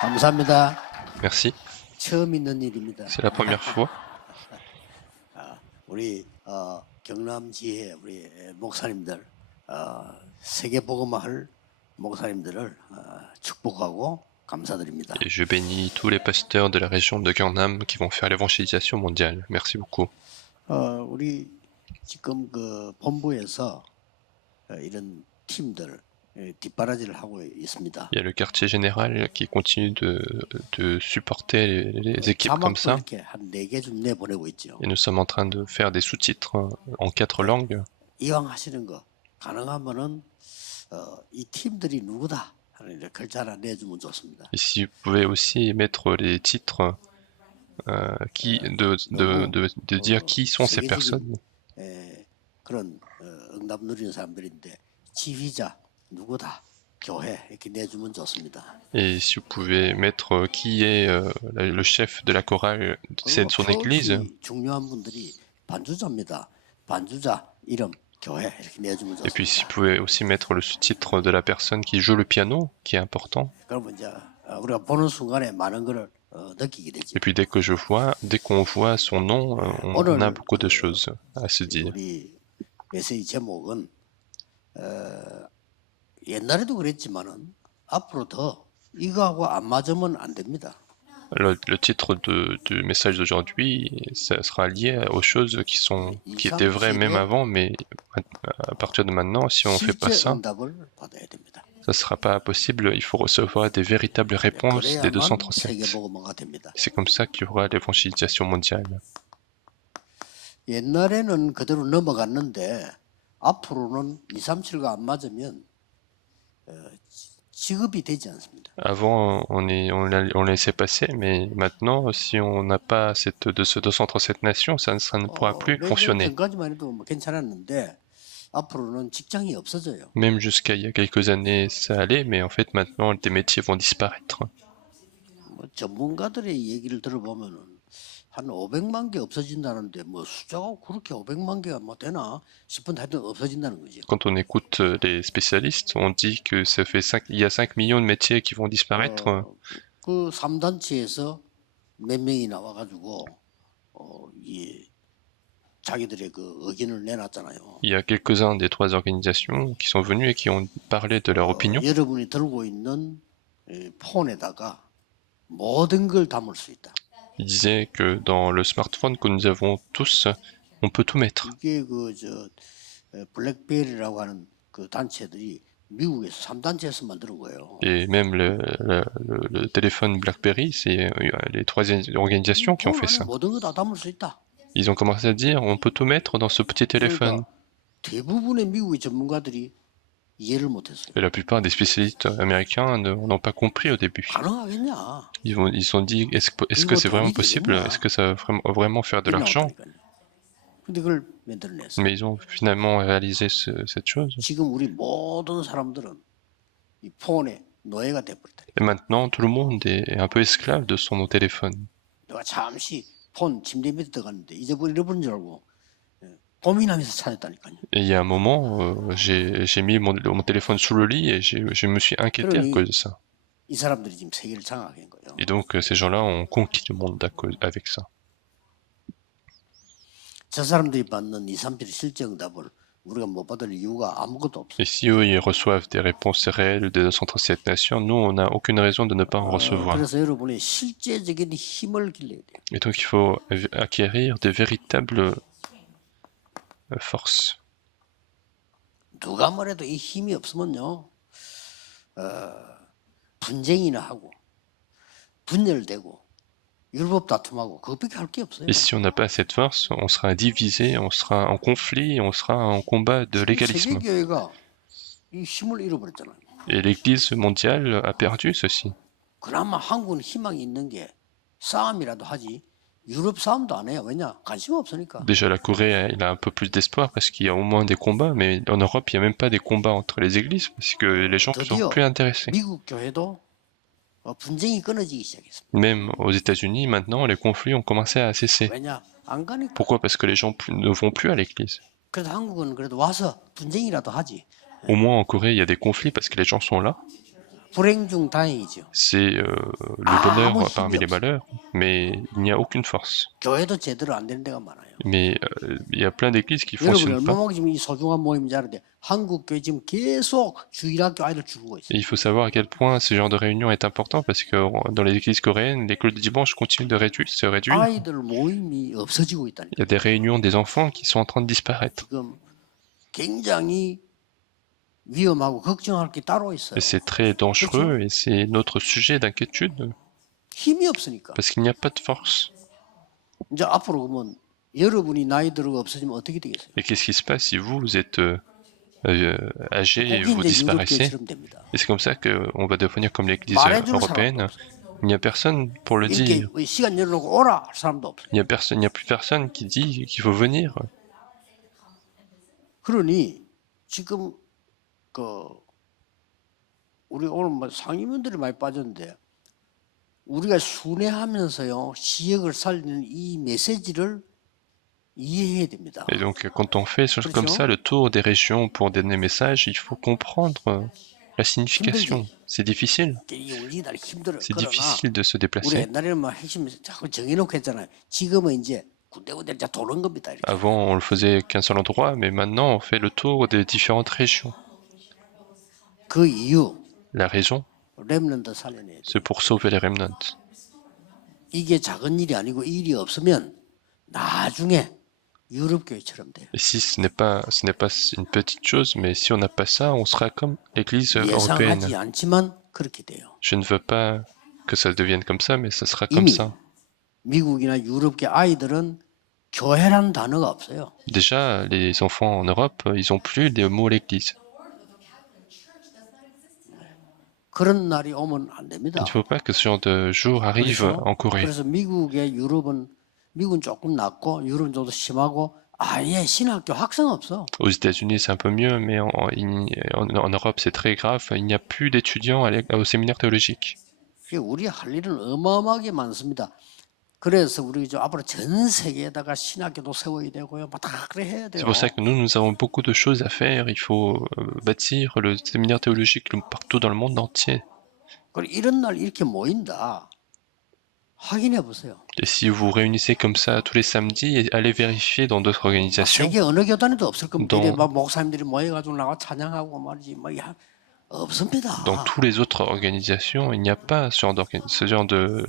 감사합니다. Merci. 처음 있는 일입니다. C'est la première fois. 우리 경남지회 우리 목사님들 세계복음화할 목사님들을 축복하고 감사드립니다. Et je bénis tous les pasteurs de la région de Gyeongnam qui vont faire l'évangélisation mondiale. Merci beaucoup. 우리 지금 그 본부에서 이런 팀들 뒷바라지를 하고 있습니다. Il y a le quartier général qui continue de supporter les équipes comme 자막도 ça. 이렇게 한 4개 좀 내보내고 있죠. Et nous sommes en train de faire des sous-titres en 4 langues. 이왕 하시는 거 가능하면은 이 팀들이 누구다 하는 이제 글자 하나 내주면 좋습니다. Et si vous pouvez aussi mettre les titres, de dire qui sont ces personnes. 그런 응답 누리는 사람들인데 지휘자 누구다 교회 이렇게 내주면 좋습니다. Et si vous pouvez mettre qui est le chef de la chorale, c'est son église. 중요한 분들이 반주자입니다. 반주자 이름 교회 이렇게 내주면 좋습니다. Et puis si vous pouvez aussi mettre le sous-titre de la personne qui joue le piano, qui est important. 그러면 이제 우리가 보는 순간에 많은 것을 느끼게 되죠. Et puis dès qu'on voit son nom, on a beaucoup de choses à se dire. 우리 메시지 제목은 옛날에도 그랬지만은 앞으로 더 이거하고 안 맞으면 안 됩니다. Le titre du message d'aujourd'hui, ça sera lié aux choses qui étaient vraies même avant, mais à partir de maintenant, si on ne fait pas ça, 응답을 받아야 됩니다. ça ne sera pas possible. Il faut recevoir des véritables réponses des 그래야만 237. 세계복음화가 됩니다. C'est comme ça qu'il y aura l'évangélisation mondiale. 옛날에는 그대로 넘어갔는데 앞으로는 237가 안 맞으면 지급이 되지 않습니다. Avant, on laissait passer, mais maintenant, si on n'a pas ce 237 nations, ça ne pourra plus fonctionner. 전까지만 해도 뭐 괜찮았는데 앞으로는 직장이 없어져요. Même jusqu'à il y a quelques années, ça allait, mais en fait, maintenant, des métiers vont disparaître. 뭐 전문가들의 얘기를 들어보면은 한 500만 개 없어진다는데 뭐 숫자가 그렇게 500만 개가 뭐 되나 싶은데 하여튼 없어진다는 거죠. Quand on écoute les spécialistes, on dit que il y a 5 millions de métiers qui vont disparaître. 그 3단체에서 몇 명이 나와가지고 이 자기들의 그 의견을 내놨잖아요. Il y a quelques-uns des 3 organisations qui sont venus et qui ont parlé de leur opinion. 여러분이 들고 있는 폰에다가 모든 걸 담을 수 있다. Il disait que dans le smartphone que nous avons tous, on peut tout mettre. 이게 블랙베리라고 하는 그 단체들이 미국에서 3단체에서 만드는 거예요. Et même le téléphone BlackBerry, c'est les 3 organisations qui ont fait ça. 모든 거 다 담을 수 있다. Ils ont commencé à dire, on peut tout mettre dans ce petit téléphone. 대부분의 미국의 전문가들이 이해를 못했어요. Et la plupart des spécialistes américains n'ont pas compris au début. 가능하겠냐? Ils se sont dit, est-ce que c'est vraiment possible? Est-ce que ça va vraiment faire de l'argent? 근데 그걸 만들어냈어요. Mais ils ont finalement réalisé cette chose. 지금 우리 모든 사람들은 이 폰의 노예가 돼버렸다. Et maintenant, tout le monde est un peu esclave de son téléphone. 내가 잠시 폰 침대 밑에 들어갔는데 잃어버린 줄 알고 고민하면서 찾았다니까요. Et il y a un moment, j'ai mis mon téléphone sous le lit et je me suis inquiété à cause de ça. 이 사람들이 지금 세계를 장악한 거예요. Et donc, ces gens-là ont conquis le monde avec ça. 저 사람들이 받는 237 실제 응답을 우리가 못 받을 이유가 아무것도 없어요. Et si eux, ils reçoivent des réponses réelles des 237 nations, nous, on n'a aucune raison de ne pas en recevoir. 그래서 여러분이 실제적인 힘을 길러야 돼요. Et donc, il faut acquérir des véritables forces. 누가 뭐래도 이 힘이 없으면요, 분쟁이나 하고 분열되고 율법 다툼하고 그것밖에 할 게 없어요. Et si on n'a pas cette force, on sera divisé, on sera en conflit, on sera en combat de l'égalisme. 세계교회가 이 힘을 잃어버렸잖아요. Et l'Église mondiale a perdu ceci. 그나마 한국은 희망이 있는 게 싸움이라도 하지 유럽 싸움도 안 해요. 왜냐? 관심 없으니까. Déjà, la Corée, il a un peu plus d'espoir parce qu'il y a au moins des combats, mais en Europe, il n'y a même pas des combats entre les églises parce que les gens ne sont plus intéressés. 미국 교회도 분쟁이 끊어지기 시작했습니다. Même aux États-Unis, maintenant, les conflits ont commencé à cesser. 왜냐? 안 가니까. Pourquoi? Parce que les gens ne vont plus à l'église. 그래도 한국은 그래도 와서 분쟁이라도 하지. Au moins en Corée, il y a des conflits parce que les gens sont là. 불행 중 다행이죠. C'est le 아무 bonheur 힘이 parmi les 없어요. malheurs, mais il n'y a aucune force. 교회도 제대로 안 되는 데가 많아요. Mais il y a plein d'églises qui 여러분이 fonctionnent pas. 얼마만큼 이 소중한 모임인지 아는데 한국 교회 지금 계속 주일학교 아이들 죽고 있어요. Et il faut savoir à quel point ce genre de réunion est important parce que dans les églises coréennes, l'école du dimanche continue de se réduire. 아이들 모임이 없어지고 있다니까. Il y a des réunions des enfants qui sont en train de disparaître. 지금 굉장히 위험하고 걱정할 게 따로 있어요. Et c'est très dangereux et c'est notre sujet d'inquiétude 힘이 없으니까. parce qu'il n'y a pas de force. 이제 앞으로 그러면 여러분이 나이 들고 없어지면 어떻게 되겠어요? Et qu'est-ce qui se passe si vous êtes âgé et 거기 vous 이제 disparaissez? 유럽교회처럼 됩니다. Et c'est comme ça qu'on va devenir comme l'église 말해주는 사람도 européenne. 없어요. Il n'y a personne pour le 이렇게 dire. 시간 열어놓고 오라 할 사람도 없어요. Il n'y a plus personne qui dit qu'il faut venir. 그러니 지금 그 우리 오늘 뭐 상임원들이 많이 빠졌는데 우리가 순회하면서요 지역을 살리는 이 메시지를 이해해야 됩니다. Et donc, quand on fait comme ça le tour des régions pour donner messages, il faut comprendre la signification. C'est difficile. 이게 우리나라 힘들어. C'est 그러나 difficile de se 우리 déplacer. 옛날에는 막 핵심 자꾸 정해놓고 했잖아요. 지금은 이제 군데군데 이제 도는 겁니다. 이렇게. Avant, on le faisait qu'un seul endroit, mais maintenant, on fait le tour des différentes régions. 그 이유 La raison, 렘넌트 살려내야 돼. c'est pour sauver les remnants. 이게 작은 일이 아니고 이 일이 없으면 나중에 유럽 교회처럼 돼요. Et si ce n'est pas une petite chose, mais si on n'a pas ça, on sera comme l'église européenne. 예상하지 않지만 그렇게 돼요. Je ne veux pas que ça devienne comme ça, mais ça sera comme 이미 ça. 미국이나 유럽계 아이들은 교회라는 단어가 없어요. Déjà, les enfants en Europe, ils ont plus les mots l'église. 그런 날이 오면 안 Il 됩니다. ne faut pas que ce genre de jour arrive en Corée. 그래서 미국의 미국은 조금 낫고 유럽은 좀 더 심하고 아예 신학교 학생 없어. Aux États-Unis, c'est un peu mieux, mais en Europe, c'est très grave. Il n'y a plus d'étudiants au séminaire théologique. 우리 할 일은 어마어마하게 많습니다. 그래서 우리 저 앞으로 전 세계에다가 신학교도 세워야 되고요. 뭐 다 그래 해야 돼요. C'est pour ça que nous avons beaucoup de choses à faire. Il faut bâtir le séminaire théologique partout dans le monde entier. 그리고 이런 날 이렇게 모인다. 확인해 보세요. Et si vous vous réunissez comme ça tous les samedis, et allez vérifier dans d'autres organisations. 세계 어느 교단에도 없을 겁니다. dans- 이래 막 목사님들이 모여가지고 나가 찬양하고 말이지 뭐 없습니다. Dans tous les autres organisations, il n'y a pas ce genre de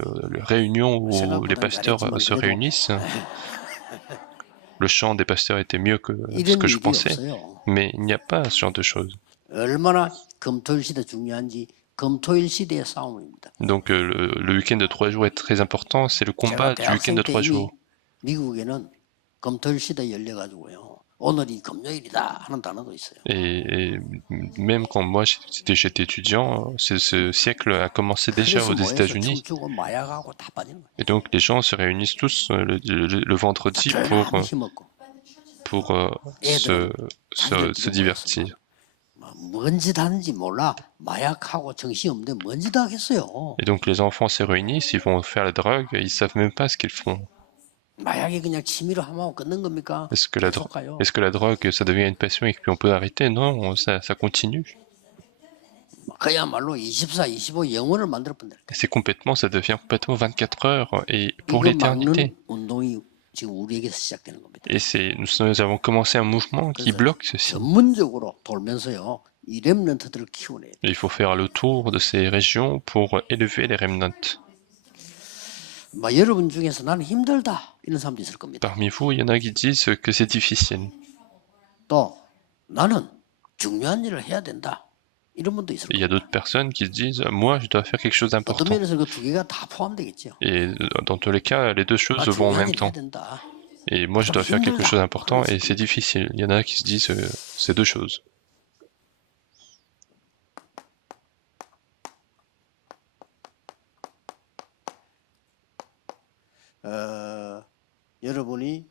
réunion où les pasteurs se réunissent. Le chant des pasteurs était mieux que ce 이런 que je 일이 pensais, 없어요. mais il n'y a pas ce genre de choses. 얼마나 금토일 시대 중요한지 금토일 시대의 싸움입니다. Donc le week-end de 3 jours est très important, c'est le combat 제가 du week-end 대학생 de 때 3 이미 jours. 미국에는 금토일 시대 열려가지고요. 오늘이 금요일이다 하는 단어도 있어요. Et même quand moi j'étais étudiant, ce siècle a commencé déjà 그래서 aux 모여서 États-Unis. 춤추고 마약하고 다 빠지는 거예요. Et donc les gens se réunissent tous le vendredi 다 힘없고 pour se divertir. 뭔 짓 하는지 몰라. 마약하고 정신이 없는데 뭔 짓 하겠어요. Et donc les enfants se réunissent, ils vont faire la drogue, ils savent même pas ce qu'ils font. 마약이 그냥 취미로 하면 끝는 겁니까? Est-ce que 계속 가요. la drogue, ça devient une passion et puis on peut arrêter? Non, ça continue. 그야말로 24, 25 영혼을 만들어 본다. C'est complètement, ça devient complètement 24 heures et pour 이거 l'éternité. 막는 운동이 지금 우리에게서 시작되는 겁니다. Et nous avons commencé un mouvement qui bloque ceci. 전문적으로 돌면서요. 이 렘넌트들을 키워내요. Et il faut faire le tour de ces régions pour élever les remnants. 여러분 중에서 나는 힘들다 이런 사람도 있을 겁니다. Parmi vous, il y en a qui disent que c'est difficile. 또 나는 중요한 일을 해야 된다 이런 분도 있을 Il y a 겁니다. d'autres personnes qui se disent, moi, je dois faire quelque chose 어떤 d'important. 면에서 그 두 개가 다 포함되겠죠. Et dans tous les cas, les deux choses 나 vont en 중요한 même 일 해야 temps. 된다. Et moi, je dois faire quelque chose d'important et c'est difficile. Il y en a qui se disent ces deux choses. 여러분이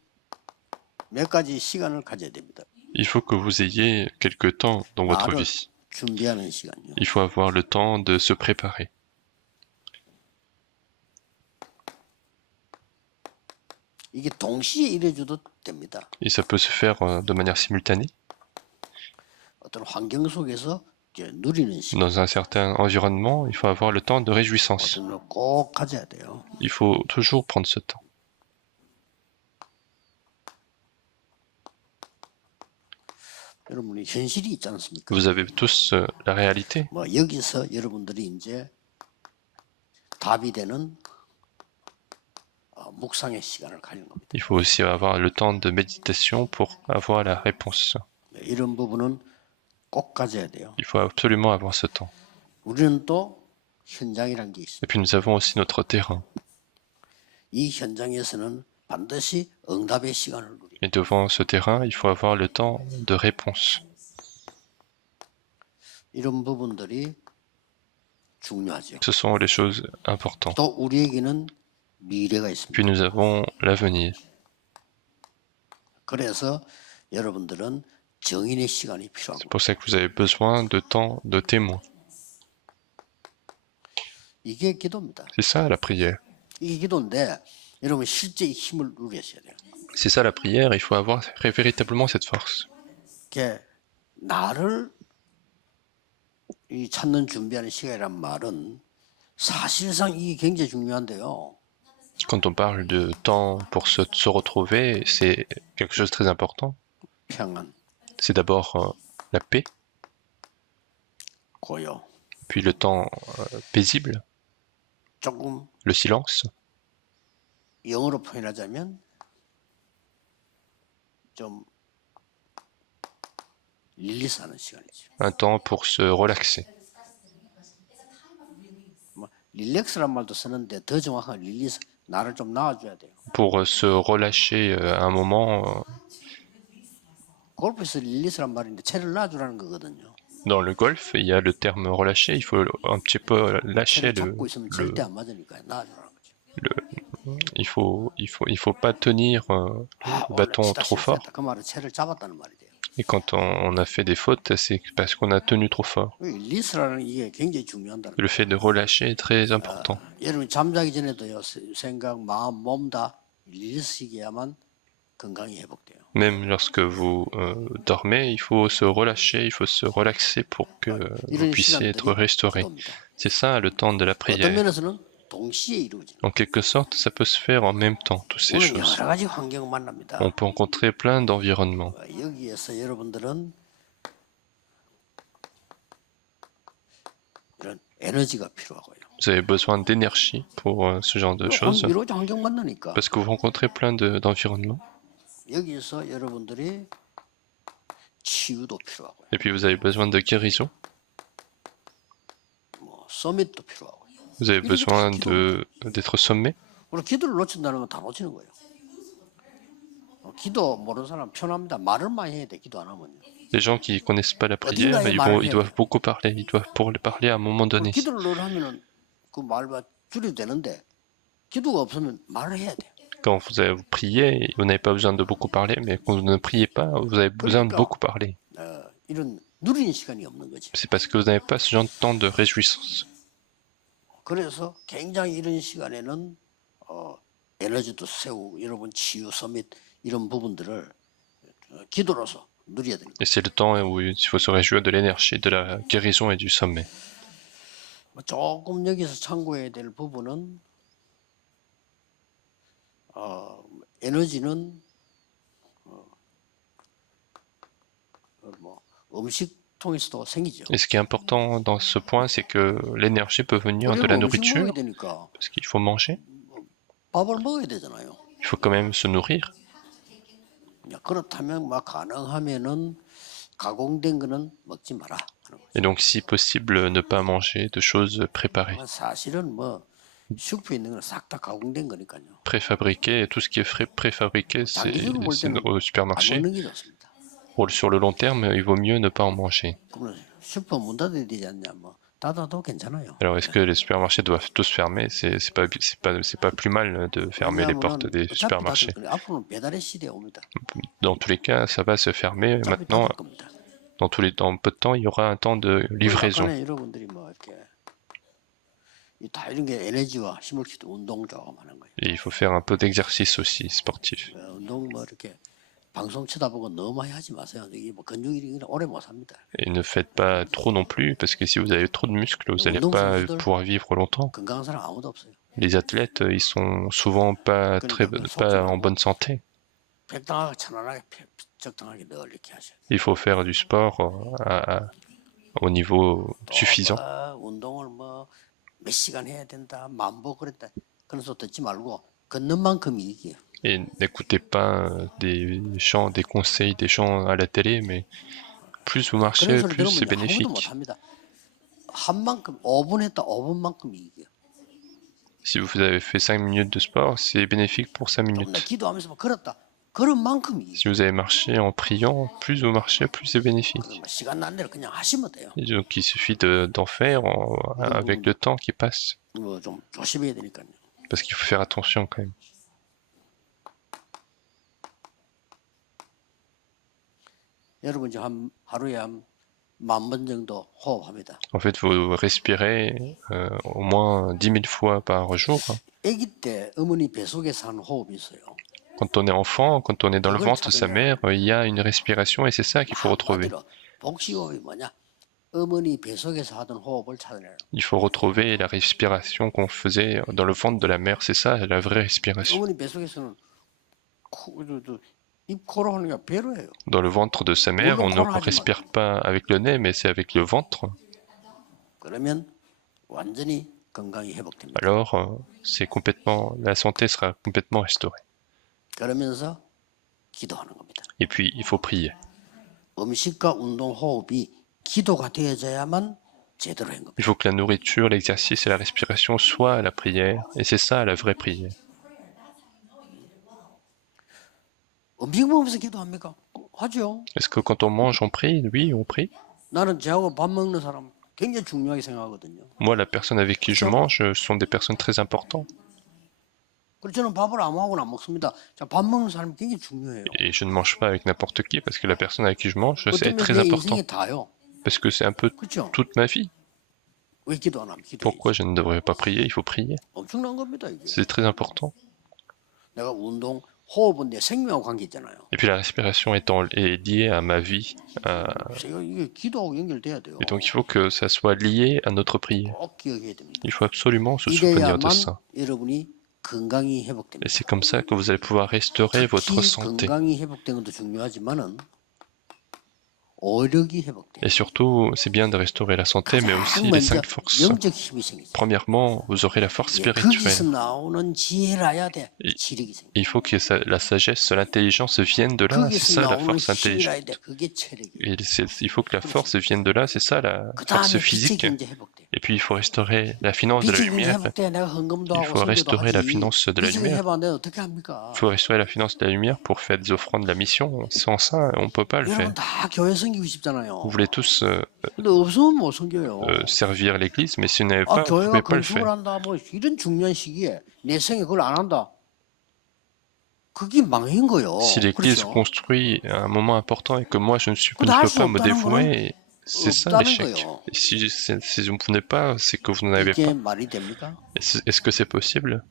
몇 가지 시간을 가져야 됩니다. Il faut que vous ayez quelque temps dans votre 나를 vie. 준비하는 시간요. Il faut avoir le temps de se préparer. 이게 동시에 이루어져도 됩니다. Et ça peut se faire de manière simultanée. 어떤 환경 속에서 이제 누리는 시간 Dans un certain environnement, il faut avoir le temps de réjouissance. 어떤 걸 꼭 가져야 돼요. Il faut toujours prendre ce temps. 여러분이 현실이 있지 않습니까? Vous avez tous la réalité. 뭐 여기서 여러분들이 이제 답이 되는 묵상의 시간을 가지는 겁니다. Il faut aussi avoir le temps de méditation pour avoir la réponse. 이런 부분은 꼭 가져야 돼요. Il faut absolument avoir ce temps. 우리는 또 현장이란 게 있습니다. Et puis nous avons aussi notre terrain. 이 현장에서는 반드시 응답의 시간을 누려요. Et devant ce terrain, il faut avoir le temps de réponse. 이런 부분들이 중요하죠. Ce sont les choses importantes. 또 우리에게는 미래가 있습니다. Puis nous avons l'avenir. 그래서 여러분들은 정인의 시간이 필요한 C'est 거예요. pour ça que vous avez besoin de temps de témoin. 이게 기도입니다. C'est ça la prière. 이게 기도인데 여러분 실제 힘을 누리셔야 돼요. C'est ça la prière, il faut avoir véritablement cette force. 이게 나를 이 찾는 준비하는 시간이란 말은 사실상 이게 굉장히 중요한데요. Quand on parle de temps pour se retrouver, c'est quelque chose de très important. 평안, C'est d'abord la paix, 고요, puis le temps paisible, 조금 le silence. 영어로 표현하자면 좀 릴리스하는 시간이죠. Un temps pour se relaxer. 뭐 릴렉스란 말도 쓰는데 더 정확한 릴리스, 나를 좀 놔줘야 돼요. Pour se relâcher à un moment. 골프에서 릴리스란 말인데 채를 놔주라는 거거든요. Dans le golf, il y a le terme relâcher, il faut un petit peu lâcher 채를 잡고 있으면 절대 안 맞으니까 놔주라는 거죠. il faut pas tenir le bâton trop fort. 그 말은 채를 잡았다는 말이에요. Et quand on a fait des fautes, c'est parce qu'on a tenu trop fort. 릴리스라는 이게 굉장히 중요하다. Le fait de relâcher est très important. 여러분 잠자기 전에도요 생각, 마음, 몸 다 릴리스시켜야만 건강이 회복돼요. Même lorsque vous dormez, il faut se relâcher, il faut se relaxer pour que vous puissiez être restauré. C'est ça le temps de la 어떤 prière. 면에서는 동시에 이루어지는. En quelque sorte, ça peut se faire en même temps, toutes ces 오늘 choses. 여러 가지 환경을 만납니다. On peut rencontrer plein d'environnements. 여기에서 여러분들은 이런 에너지가 필요하고요. Vous avez besoin d'énergie pour ce genre de choses, 여러 가지 환경 만나니까 parce que vous rencontrez plein d'environnements. 여기서 여러분들이 치유도 필요하고요. Et puis vous avez besoin de guérison. 뭐 서밋도 필요하고요. Vous avez besoin d'être sommé. 우리 기도를 놓친다는 건 다 놓치는 거예요. 기도 모르는 사람 편합니다. 말을 많이 해야 돼. 기도 안 하면요. Les gens qui connaissent pas la prière, ils doivent beaucoup parler. Ils doivent parler à un moment donné. 기도를 늘 하면은 그 말과 줄여도 되는데 기도가 없으면 말을 해야 돼. Quand vous priez, vous n'avez pas besoin de beaucoup parler, mais quand vous ne priez pas, vous avez besoin de beaucoup parler. 이런 누리는 시간이 없는 거지. C'est parce que vous n'avez pas ce genre de temps de réjouissance. 그래서 굉장히 이런 시간에는 에너지도 세우고 여러분 치유 서밋 이런 부분들을 기도로서 누려야 됩니다. Et c'est le temps où il faut se réjouir de l'énergie, de la guérison et du sommet. 조금 여기서 참고해야 될 부분은 에너지는 뭐 음식 통해서도 생기죠. Et ce qui est important dans ce point, c'est que l'énergie peut venir de la nourriture, parce qu'il faut manger. 밥을 먹어야 되잖아요. Il faut quand même se nourrir. 그렇다면 막 가능하면은 가공된 거는 먹지 마라. Et donc, si possible, ne pas manger de choses préparées. 사실은 뭐 슈퍼에 있는 건 싹 다 가공된 거니까요. Préfabriqué, tout ce qui est préfabriqué, c'est au supermarché. 먹는 게 좋습니다. Sur le long terme, il vaut mieux ne pas en manger. 그러면 슈퍼 문 닫아야 되지 않냐? 뭐 닫아도 괜찮아요. Alors, est-ce que les supermarchés doivent tous fermer? C'est pas plus mal de fermer les portes des supermarchés. 앞으로는 배달의 시대에 옵니다. Dans tous les cas, ça va se fermer. Maintenant, dans peu de temps, il y aura un temps de livraison. 여러분들이 뭐 이렇게 다 이런 게 에너지와 힘을 키우는 운동 좀 하는 거예요. Et il faut faire un peu d'exercice aussi sportif. 운동 뭐 이렇게 방송 쳐다보고 너무 많이 하지 마세요. 이게 뭐 근육이 오래 못 삽니다. Et ne faites pas trop non plus, parce que si vous avez trop de muscles, vous n'allez pas 운동선수들 pouvoir vivre longtemps. 건강한 사람 아무도 없어요. Les athlètes, ils sont souvent pas en bonne santé. 적당하게 천안하게 적당하게 늘 이렇게 하셔요. Il faut faire du sport au niveau suffisant. 운동을 뭐 몇 시간 해야 된다, 만보 그랬다. 그런 소리 듣지 말고 걷는 만큼 이익이에요. Et n'écoutez pas des chants, des conseils, des chants à la télé, mais plus vous 그런 marchez, 소리 plus c'est 들으면 아무도 bénéfique. 못 합니다. 한 만큼 5분 했다 5분만큼 이익이에요. Si vous avez fait 5 minutes de sport, c'est bénéfique pour 5 나 minutes. 기도하면서 막 걸었다. 그런 만큼 이익. Si vous avez marché en priant, plus vous marchez, plus c'est bénéfique. 시간 난 대로 그냥 하시면 돼요. Et donc il suffit d'en faire avec le temps qui passe. 뭐 좀 조심해야 되니까요. Parce qu'il faut faire attention quand même. 여러분 이제 한 하루에 한 10,000번 정도 호흡합니다. En fait, vous respirez au moins 10 000 fois par jour. 아기 때 어머니 뱃속에서 하는 호흡이 있어요. Quand on est enfant, quand on est dans le ventre de sa mère, il y a une respiration et c'est ça qu'il faut retrouver. 복식호흡이 뭐냐? 어머니 뱃속에서 하던 호흡을 찾아내라. Il faut retrouver la respiration qu'on faisait dans le ventre de la mère, c'est ça la vraie respiration. 어머니 뱃속에서는 입 코로 하는 게 배로예요. Dans le ventre de sa mère, on ne respire pas avec le nez, mais c'est avec le ventre. 그러면 완전히 건강이 회복됩니다. Alors, c'est complètement, la santé sera complètement restaurée. 그러면서 기도하는 겁니다. Et puis, il faut prier. 음식과 운동 호흡이 기도가 되어져야만 제대로 한 겁니다. Il faut que la nourriture, l'exercice et la respiration soient la prière, et c'est ça la vraie prière. 음식 먹으면서 기도합니까? 하죠. Est-ce que quand on mange, on prie? Oui, on prie. 나는 저하고 밥 먹는 사람 굉장히 중요하게 생각하거든요. Moi, la personne avec qui je mange sont des personnes très importantes. 그래서 저는 밥을 아무하고나 안 먹습니다. 자, 밥 먹는 사람이 굉장히 중요해요. Et je ne mange pas avec n'importe qui parce que la personne avec qui je mange, c'est 어쩌면 très 내 important. 인생이 다요. Parce que c'est un peu 그렇죠? toute ma vie. 왜 기도 안 하면 기도해야지. Pourquoi je ne devrais pas prier? Il faut prier. 엄청난 겁니다 이게. C'est très important. 내가 운동, 호흡은 내 생명하고 관계 있잖아요. Et puis la respiration est liée à ma vie. 제가 이게 기도하고 연결돼야 돼요. Et donc il faut que ça soit lié à notre prière. 꼭 기억해야 됩니다. Il faut absolument se souvenir de 이래야만 ça. 여러분이 건강이 Et 회복됩니다. c'est comme ça que vous allez pouvoir restaurer votre 특히 santé. 건강이 회복된 것도 중요하지만은 오력이 회복돼요. Et surtout, c'est bien de restaurer la santé, mais aussi les 5 forces. 영적 힘이 생기죠. Premièrement, vous aurez la force 거기서 spirituelle. 나오는 지혜라야 돼. 지력이 생겨. Il faut que la sagesse, l'intelligence viennent de là, c'est 거기서 ça la 나오는 force 힘이라야 intelligente. 돼. 그게 체력이에요. Et il faut que la force vienne de là, c'est ça la 그 force 다음에 빛의 physique. 경제 회복돼. Et puis il faut restaurer la finance de la 빛의 경제 lumière. 회복돼. 내가 헌금도 Il 하고 faut 선교도 restaurer la 하지. finance de la 빛의 경제 lumière. 회복하는데 어떻게 합니까? Il faut restaurer la finance de la lumière pour faire des offrandes de la mission. Sans ça, on ne peut pas le faire. 여러분 다 교회 섬기고 싶잖아요. Vous voulez tous 근데 없으면 못 섬겨요. servir l'Église, mais si vous n'avez 아, pas, vous ne 교회가 pouvez pas le 건축을 faire. 한다. 뭐 이런 중요한 시기에 내 생에 그걸 안 한다. 그게 망인 거예요. Si l'Église 그렇죠? construit à un moment important et que moi je ne 근데 peux 할 수 pas me 없다는 dévouer, c'est ça 없다는 l'échec. 거예요. Et si vous ne pouvez pas, c'est que vous n'en avez 이게 pas. 말이 됩니까? Est-ce que c'est possible?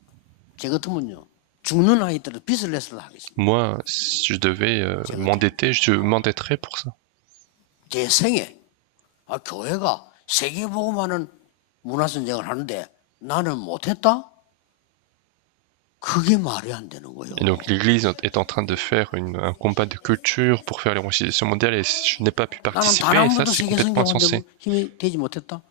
제 같으면요. 죽는 아이들은 빚을 내서 하겠습니다. Moi, si je devais m'endetter, je m'endetterais pour ça. 제 생에 교회가 세계복음하는 문화전쟁을 하는데 나는 못했다? 그게 말이 안 되는 거예요. Et donc l'Église est en train de faire un combat de culture pour faire l'évangélisation mondiale et je n'ai pas pu 나는 participer, 단 et 한 ça 번도 c'est 세계 complètement 성경하는데 insensé. 힘이 되지 못했다?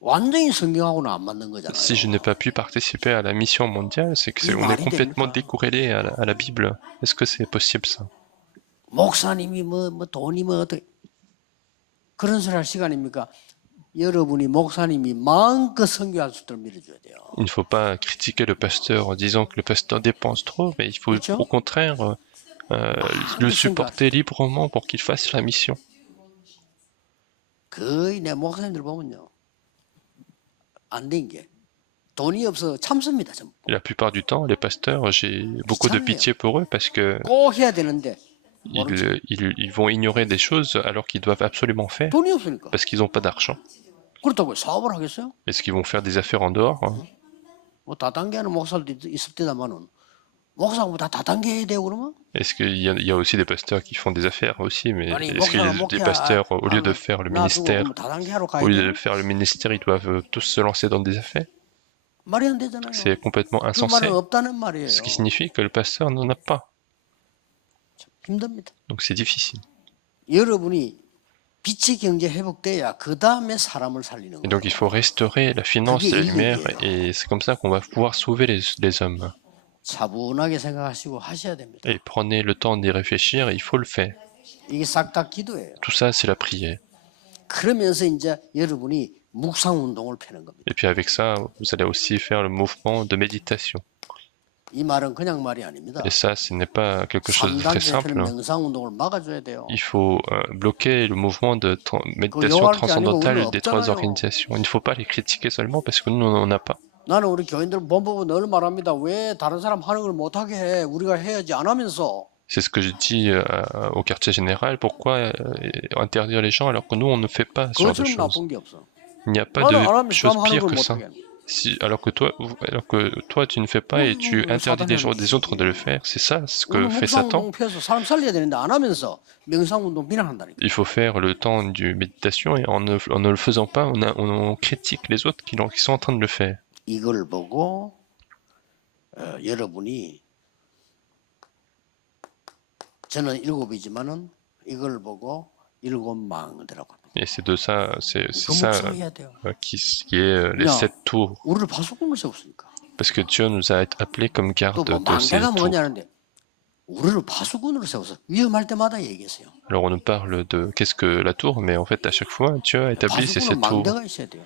완전히 성경하고는 안 맞는 거잖아요. Si je n'ai pas pu participer à la mission mondiale, c'est que on est complètement décorrélé à la Bible. Est-ce que c'est possible ça? 목사님이 뭐 돈이 뭐 어떻게 그런 소리 할 시간입니까? 여러분이 목사님이 마음껏 선교할 수 있도록 밀어줘야 돼요. Il ne faut pas critiquer le pasteur en disant que le pasteur dépense trop, mais il faut 그렇죠? au contraire le supporter librement pour qu'il fasse la mission. 거의 내 목사님들 보면요. 안 된 게 돈이 없어 참습니다. 전부. La plupart du temps, les pasteurs, j'ai beaucoup de pitié pour eux parce que 꼭 해야 되는데 ils vont ignorer des choses alors qu'ils doivent absolument faire 돈이 없으니까. parce qu'ils n'ont pas d'argent. 그렇다고 사업을 하겠어요? Est-ce qu'ils vont faire des affaires en dehors? 뭐 다단계하는 목사들도 있을 때다마는 목사하고 다 다단계해야 돼요 그러면? Est-ce qu'il y a aussi des pasteurs qui font des affaires aussi, mais 아니 est-ce que 목사가 les pasteurs, au lieu de 목회하면 faire le 놔두고 ministère, 그러면 다단계하러 가야 au lieu 되나? de faire le ministère, ils doivent tous se lancer dans des affaires? 말이 안 되잖아요. C'est complètement 그 insensé. 말은 없다는 말이에요. Ce qui signifie que le pasteur n'en a pas. 힘듭니다. Donc c'est difficile. 여러분이 빛의 경제 회복돼야 그 다음에 사람을 살리는 Et 거예요. donc il faut restaurer la finance de la lumière, et c'est comme ça qu'on va pouvoir sauver les hommes. 차분하게 생각하시고 하셔야 됩니다. Et prenez le temps d'y réfléchir, il faut le faire. 이게 싹 다 기도예요. Tout ça, c'est la prière. 그러면서 이제 여러분이 묵상 운동을 펴는 겁니다. Et puis avec ça, vous allez aussi faire le mouvement de méditation. 이 말은 그냥 말이 아닙니다. Et ça, ce n'est pas quelque chose de très 3단계 simple. 펴는 명상 운동을 막아줘야 돼요. Il faut bloquer le mouvement de méditation transcendantale des trois organisations. Il ne faut pas les critiquer seulement parce que nous, on n'en a pas. 나는 우리 교인들 본부분 늘 말합니다. 왜 다른 사람 하는 걸 못하게 해? 우리가 해야지 안 하면서. C'est ce que je dis au quartier général. Pourquoi interdire les gens alors que nous, on ne fait pas ce genre de 그것처럼 choses? 나쁜 게 없어. Il n'y a pas 나는 안 de 하면 chose 남 하는 pire 걸 que ça. 못하게 하는. Si, alors que toi, tu ne fais pas et tu interdis des autres de le faire, c'est ça ce que fait Satan. 묵상 운동 펴서 사람 살려야 되는데 안 하면서 명상 운동 비난한다니까. Il faut faire le temps du méditation et en ne le faisant pas, on critique les autres qui sont en train de le faire. 이걸 보고 여러분이 저는 7이지만은 이걸 보고 7망대라고 합니다. Et c'est de ça, c'est 그 ça 묵상해야 돼요. qui est les 7 tours. 우리를 파수꾼을 세웠으니까. Parce que Dieu nous a appelés comme garde 또 뭐 de ces 망대가 tours. 뭐냐는데 우리를 파수꾼으로 세워서 위험할 때마다 얘기했어요. Alors on nous parle de qu'est-ce que la tour, mais en fait à chaque fois Dieu a établi ces 파수꾼은 7 tours. 망대가 있어야 돼요.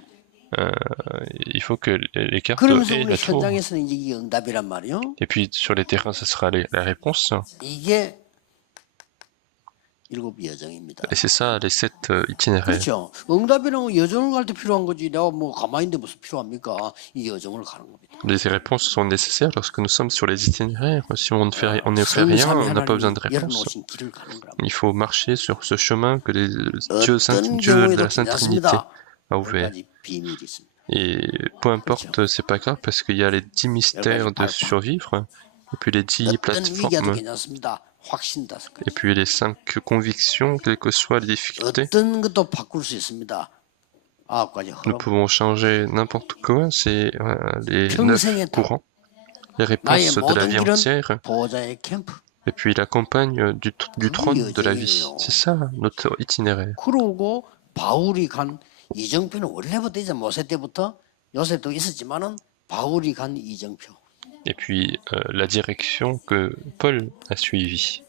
Il faut que les cartes 그러면서 aient 우리 la tour. 현장에서는 이게 응답이란 말이요. Et puis sur les terrains, ça sera la réponse. 이게 7 여정입니다. Et c'est ça, les 7 itinéraires. 그렇죠. 응답이라는 건 여정을 갈 때 필요한 거지. 내가 뭐 가만히 있는데 무슨 필요합니까? 이 여정을 가는 겁니다. Les réponses sont nécessaires lorsque nous sommes sur les itinéraires. Si on ne fait rien, on n'a pas besoin de réponse. 열어놓으신 길을 가는 거랍니다. Il faut marcher sur ce chemin que Dieu 어떤 de 경우에도 la Sainte Trinité 괜찮습니다. a ouvert. 몇 가지 비밀이 있습니다. Et peu importe, c'est pas grave parce qu'il y a les 10 mystères de survivre, et puis les 10 어떤 위기도 plateformes, 괜찮습니다. 확신 5가지. et puis les 5 convictions, quelles que soient les difficultés. 어떤 것도 바꿀 수 있습니다. 9가지 Nous 흐름. pouvons changer n'importe quoi, c'est les 9 평생의 답. courants, les 나의 réponses de la 모든 vie 길은 entière, 보호자의 캠프. et puis la campagne du trône de la vie. C'est ça notre itinéraire. 그러고 바울이 간 이정표는 원래부터 이제 모세 때부터 요셉도 있었지만은 바울이 간 이정표. Et puis la direction que Paul a suivie.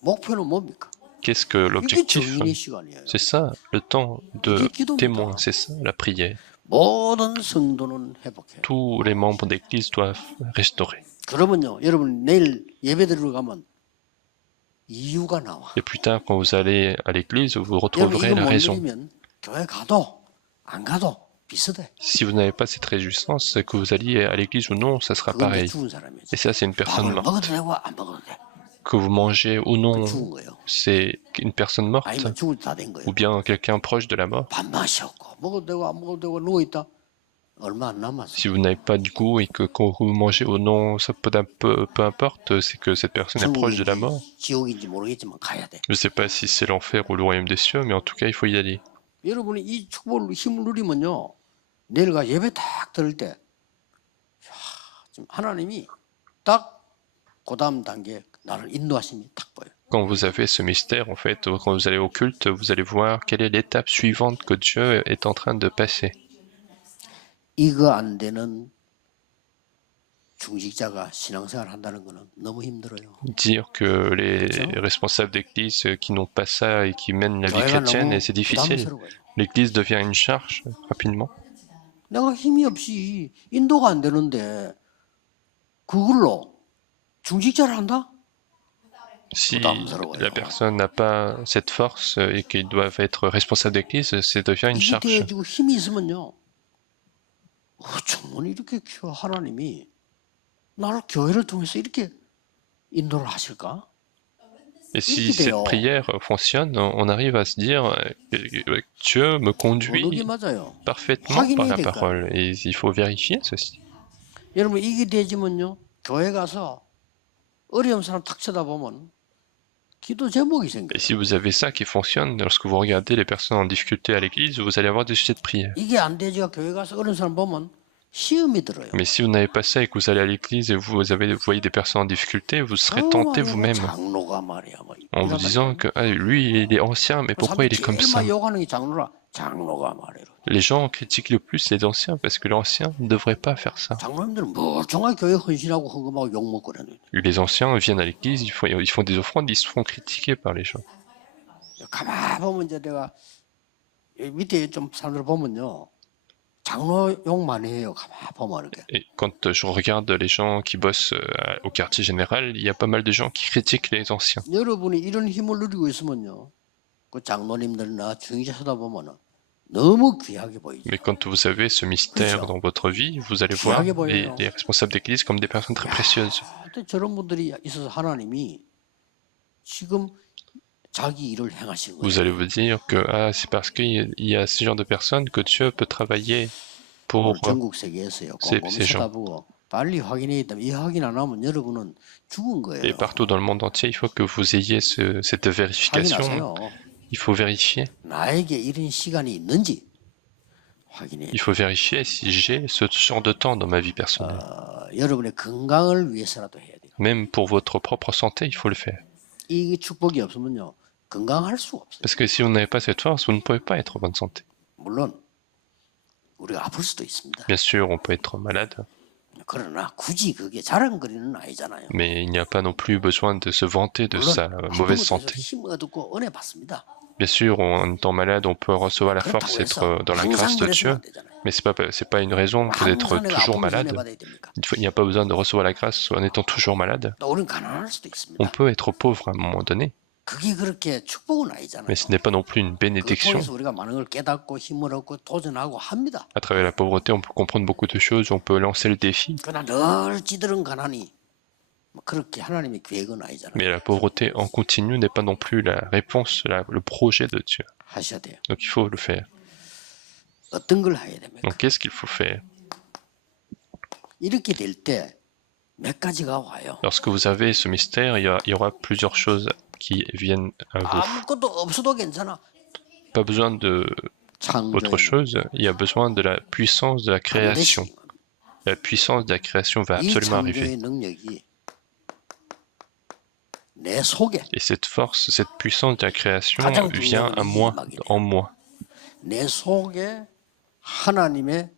목표는 뭡니까? Qu'est-ce que 이게 l'objectif? 증인의 시간이에요. C'est ça, le temps de témoin, c'est ça, la prière. 모든 성도는 회복해. Tous les membres d'église doivent restaurer. 그러면요, 여러분 내일 예배 드리러 가면 이유가 나와. Et plus tard, quand vous allez à l'église, vous 여러분 retrouverez 이거 la 못 raison. 드리면 교회 가도 안 가도 비슷해. Si vous n'avez pas cette réjouissance, que vous alliez à l'église ou non, ça sera 그건 내 pareil. 죽은 사람이지. Et ça, c'est une personne 밥을 morte. 먹어도 되고 안 먹어도 돼. Que vous mangez ou non, 죽은 거예요. c'est une personne morte. 아니면 죽을 다 된 거예요. Ou bien quelqu'un proche de la mort. 밥맛이 없고 먹어도 되고 안 먹어도 되고 누워 있다. 얼마 안 남았어. Si vous n'avez pas de goût et que quand vous mangez ou non, ça peu importe, c'est que cette personne est proche de la mort. 지옥인지 모르겠지만 가야 돼. Je ne sais pas si c'est l'enfer ou le royaume des cieux, mais en tout cas, il faut y aller. 여러분이 이 축복을 힘을 누리면요. 내일가 예배 딱 들을 때 지금 하나님이 딱 그 다음 단계 나를 인도하심이 딱 보여요. Quand vous avez ce mystère, en fait, quand vous allez au culte, vous allez voir quelle est l'étape suivante que Dieu est en train de passer. 이거 안 되는 중직자가 신앙생활 한다는 거는 너무 힘들어요. Dire que les responsables d'église qui n'ont pas ça et qui mènent la vie chrétienne, et c'est difficile. 부담스러워요. L'église devient une charge rapidement. 내가 힘이 없이 인도가 안 되는데 그걸로 중직자를 한다? Si la personne n'a pas cette force et qu'ils doivent être responsables d'église, ça devient une 이게 charge. 되어지고 힘이 있으면요. 충분히 이렇게 하나님이 나를 교회를 통해서 이렇게 인도를 하실까? Et si cette prière fonctionne, on arrive à se dire que Dieu me conduit 모르게 맞아요. parfaitement par la parole. Et il faut vérifier ceci. 여러분 이게 되지면요 교회 가서 어려운 사람 탁 쳐다보면 기도 제목이 Et 생겨요. si vous avez ça qui fonctionne, lorsque vous regardez les personnes en difficulté à l'église, vous allez avoir des sujets de prière. 이게 안 되지가 교회 가서 어려운 사람 보면 시험이 들어요. Mais si vous n'avez pas ça et que vous allez à l'église et vous voyez des personnes en difficulté, vous serez tenté vous-même 장로가 말이야 뭐 en vous disant que ah, lui il est ancien, mais pourquoi il est comme 제일 ça? 많이 욕하는 게 장로가 말이야. Les gens critiquent le plus les anciens parce que l'ancien ne devrait pas faire ça. 장로님들은 멀쩡하게 교회 헌신하고 헌금하고 욕 먹고 그러는. Les anciens viennent à l'église, ils font des offrandes, ils se font critiquer par les gens. 가만 보면 이제 내가 밑에 좀 사람들 보면요. 장로 욕 많이 해요. 가만 보면 이렇게. Et quand je regarde les gens qui bossent au quartier général, il y a pas mal de gens qui critiquent les anciens. 여러분이 이런 힘을 누리고 있으면요. 그 장로님들이나 중위자 쳐다보면은 너무 귀하게 보이죠. Mais quand vous avez ce mystère dans votre vie, vous allez voir les responsables d'église comme des personnes très précieuses. 근데 저런 분들이 있어서 하나님이 지금 자기 일을 행하신 Vous 거예요. allez vous dire que ah, c'est parce qu'il y a ce genre de personnes que Dieu peut travailler pour 전국 세계에서요. 곰곰이 쳐다보고 빨리 확인해야 되면 이 확인 안 하면 여러분은 죽은 거예요. Et partout dans le monde entier, il faut que vous ayez cette vérification. 확인하세요. Il faut vérifier. 나에게 이런 시간이 있는지 확인해야 Il faut vérifier si j'ai ce genre de temps dans ma vie personnelle. 여러분의 건강을 위해서라도 해야 돼요. Même pour votre propre santé, il faut le faire. 이 축복이 없으면요. 건강할 수가 없어요. Parce que si vous n'avez pas cette force, vous ne pouvez pas être en bonne santé. 물론 우리가 아플 수도 있습니다. Bien sûr, on peut être malade, 그러나 굳이 그게 자랑거리는 아니잖아요. mais il n'y a pas non plus besoin de se vanter de sa mauvaise santé. 힘 얻고 은혜 받습니다. Bien sûr, en étant malade, on peut recevoir la force d'être dans la grâce de Dieu, mais c'est pas une raison d'être toujours malade. Il n'y a pas besoin de recevoir la grâce en étant toujours malade. 또 우리는 가난할 수도 있습니다. On peut être pauvre à un moment donné, 그게 그렇게 축복은 아니잖아요. mais ce n'est pas non plus une 그 bénédiction. 통해서 우리가 많은 걸 깨닫고 힘을 얻고 도전하고 합니다. À travers la pauvreté, on peut comprendre beaucoup de choses, on peut lancer le défi, 그러나 늘 찌들은 가난이 그렇게 하나님의 계획은 아니잖아요. mais la pauvreté en continu n'est pas non plus la réponse, le projet de Dieu. 하셔야 돼요. Donc il faut le faire. 어떤 걸 해야 됩니까? Donc qu'est-ce qu'il faut faire? 이렇게 될 때 몇 가지가 와요. Lorsque vous avez ce mystère, il y aura plusieurs choses qui viennent à vous. 아무것도 없어도 괜찮아. Pas besoin de autre chose, il y a besoin de la puissance de la création. La puissance de la création va 이 absolument 창조의 arriver. 능력이 내 속에 Et cette force, cette puissance de la création 가장 vient à 중요한 moi, 이막이에요. en moi. 내 속에 하나님의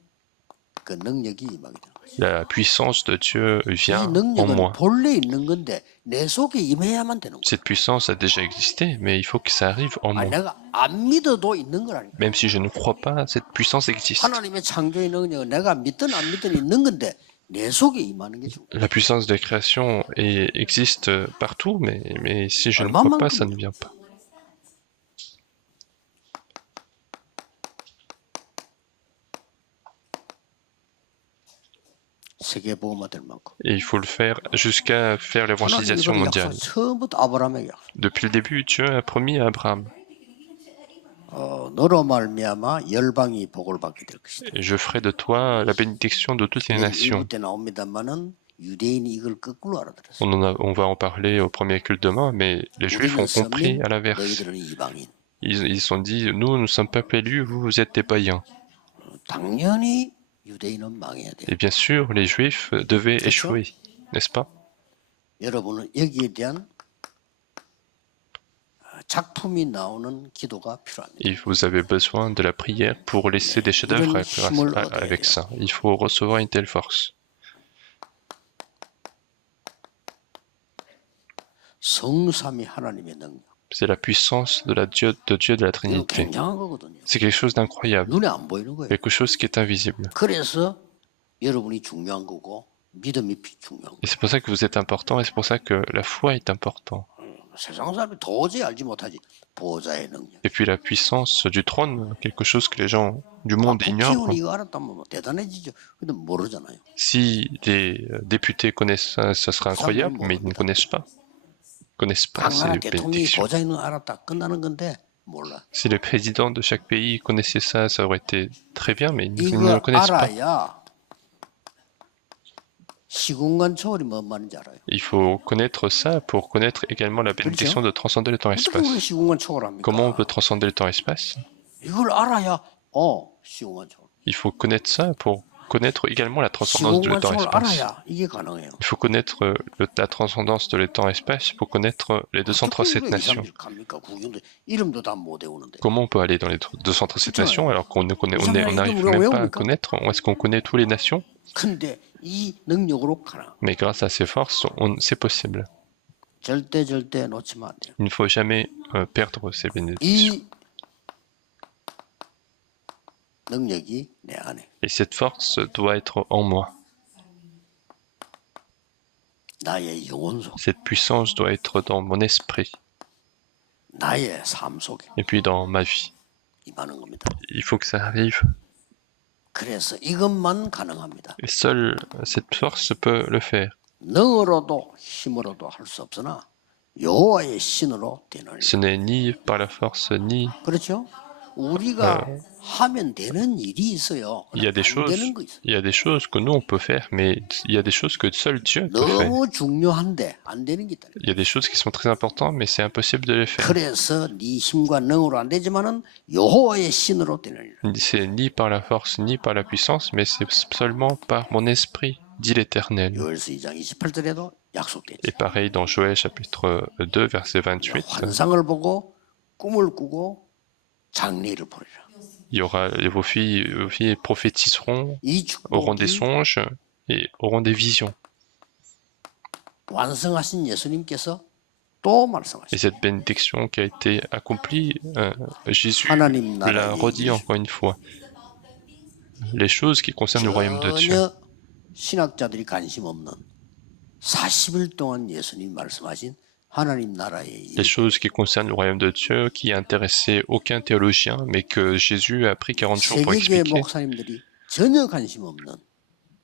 그 능력이 임하게 되는 거죠. La puissance de Dieu 이 vient en 능력은 moi. 본래 있는 건데 내 속에 임해야만 되는 거예요. Cette puissance a déjà existé, mais il faut que ça arrive en 아니, moi. 내가 안 믿어도 있는 거라니까. Même si je ne crois pas, cette puissance existe. 하나님의 창조의 능력은 내가 믿든 안 믿든 있는 건데 내 속에 임하는 게 중요해요. La puissance de la création existe partout, mais si je ne crois pas, ça ne vient pas. 세계복음화 될 만큼. Et il faut le faire jusqu'à faire l'évangélisation 하나님 이걸 mondiale. 약속, 처음부터 아브라함에게 약속. Depuis le début, Dieu a promis à Abraham, 너로 말미암아 열방이 복을 받게 될 것이다. je ferai de toi la bénédiction de toutes les nations. 일부 때 나옵니다만은 유대인이 이걸 거꾸로 알아들었어. On va en parler au premier culte demain, mais les Juifs ont compris à l'inverse. 너희들은 이방인. Ils se sont dit, nous sommes peuple élu, vous êtes des païens. 당연히 유대인은 망해야 돼. Et bien sûr, les Juifs devaient échouer, n'est-ce pas? 여러분은 여기에 대한 작품이 나오는 기도가 필요합니다. Et vous avez besoin de la prière pour laisser des chefs-d'œuvre avec ça. Il faut recevoir une telle force. 성삼위 하나님의 능력. C'est la puissance de Dieu de la 이거 Trinité. 굉장한 거거든요. C'est quelque chose d'incroyable, 눈에 안 보이는 거예요. quelque chose qui est invisible. 그래서 여러분이 중요한 거고 믿음이 중요한 거예요. Et c'est pour ça que vous êtes important et c'est pour ça que la foi est important. 세상 사람이 도저히 알지 못하지. 보호자의 능력. Et puis la puissance du trône, quelque chose que les gens du monde ignorent. 국회의원 이거 알았다면 대단해지죠. 근데 모르잖아요. Si les députés connaissent ça, ça sera incroyable, mais ils ne connaissent pas. Ils connaissent pas ces 각 대통령이 bénédictions. 보호자의 능력 알았다 끝나는 건데 몰라. Si les présidents de chaque pays connaissaient ça, ça aurait été très bien, mais ils ne 이거 le connaissent pas. 알아야 시공간 초월이 뭔 말인지 알아요? Il faut connaître ça pour connaître également la bénédiction de transcender le 어떻게 우리가 temps-espace. 시공간 초월합니까? Comment on peut transcender le temps-espace? 이걸 알아야 시공간 초월. Il faut connaître ça pour connaître également la transcendance de le 시공간 초월 temps-espace. 알아야 이게 가능해요. Il faut connaître la transcendance de le temps-espace pour connaître les 237 어떻게 nations. 237 갑니까? 구경도 이름도 다 못 외우는데. Comment on peut aller dans les 237 nations alors qu'on n'arrive 우리가 même pas à 외웁니까? connaître? Est-ce qu'on connaît toutes les nations? 근데 이 능력으로 가능. Mais grâce à ces forces, c'est possible. 절대 놓치면 안 돼요. Il ne faut jamais perdre ces bénédictions. 이 능력이 내 안에. Et cette force doit être en moi. 나의 영혼 속, Cette puissance doit être dans mon esprit 나의 삶 속에 et puis dans ma vie. 임하는 겁니다. Il faut que ça arrive. 그래서 이것만 가능합니다. Et seule cette force peut le faire. 능으로도 힘으로도 할 수 없으나 여호와의 신으로 되는. Ce n'est ni par la force, ni... 그렇죠? 우리가 하면 되는 일이 있어요. Il y a des 안 되는 거 있어요. il y a des choses que nous on peut faire, mais il y a des choses que seul Dieu peut faire. 너무 중요한데 안 되는 게 있다. Il y a des choses qui sont très importantes, mais c'est impossible de les faire. 그래서 네 힘과 능으로 안 되지만은 여호와의 신으로 되는 일. C'est ni par la force, ni par la puissance, mais c'est seulement par mon esprit, dit l'Éternel. 요엘서 2장 28절에도 약속됐죠. Et pareil dans Joël chapitre 2, verset 28. 환상을 보고 꿈을 꾸고 장래를 보리라. Il y aura vos filles prophétiseront, 이 auront des 축복이 songes et auront des visions. 완성하신 예수님께서 또 Et 말씀하셨어요. cette bénédiction qui a été accomplie, Jésus 하나님 l'a 나라의 redit encore une fois. Les choses qui concernent le royaume de Dieu. 전혀 신학자들이 관심 없는 40일 동안 예수님 말씀하신 하나님 나라의 일. Les choses qui concernent le royaume de Dieu, qui intéressaient aucun théologien, mais que Jésus a pris 40 jours pour 세계계 expliquer. 목사님들이 전혀 관심 없는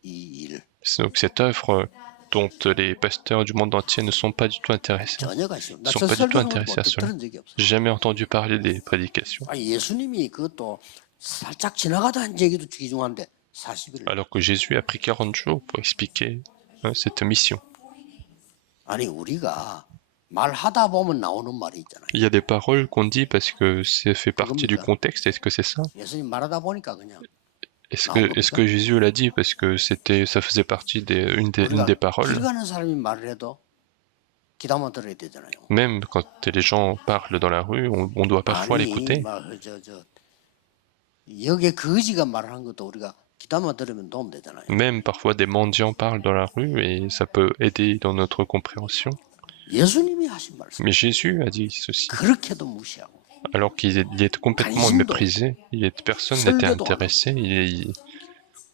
이 일. C'est donc cette œuvre dont les pasteurs du monde entier ne sont pas du tout intéressés. 전혀 관심 없는. Ils ne sont pas du tout intéressés à cela. 들은 적이 없어요. J'ai jamais entendu parler des prédications. 예수님이 그것도 살짝 지나가다는 얘기도 귀중한데 40일. Alors que Jésus a pris 40 jours pour expliquer cette mission. 아니 우리가 말하다 보면 나오는 말이 있잖아요. Il y a des paroles qu'on dit parce que ça fait partie du contexte. Est-ce que c'est ça? 예수님 말하다 보니까 그냥 Est-ce que Jésus l'a dit parce que ça faisait partie une des paroles? 길 가는 사람이 말을 해도 기다만 들어야 되잖아요. Même quand les gens parlent dans la rue, on doit parfois l'écouter. 저 여기에 거지가 말하는 것도 우리가 기다만 들으면 도움 되잖아요. Même parfois des mendiants parlent dans la rue et ça peut aider dans notre compréhension. 예수님이 하신 말씀. Mais Jésus a dit ceci. 그렇게도 무시하고 Alors qu'il est complètement méprisé, personne n'était intéressé,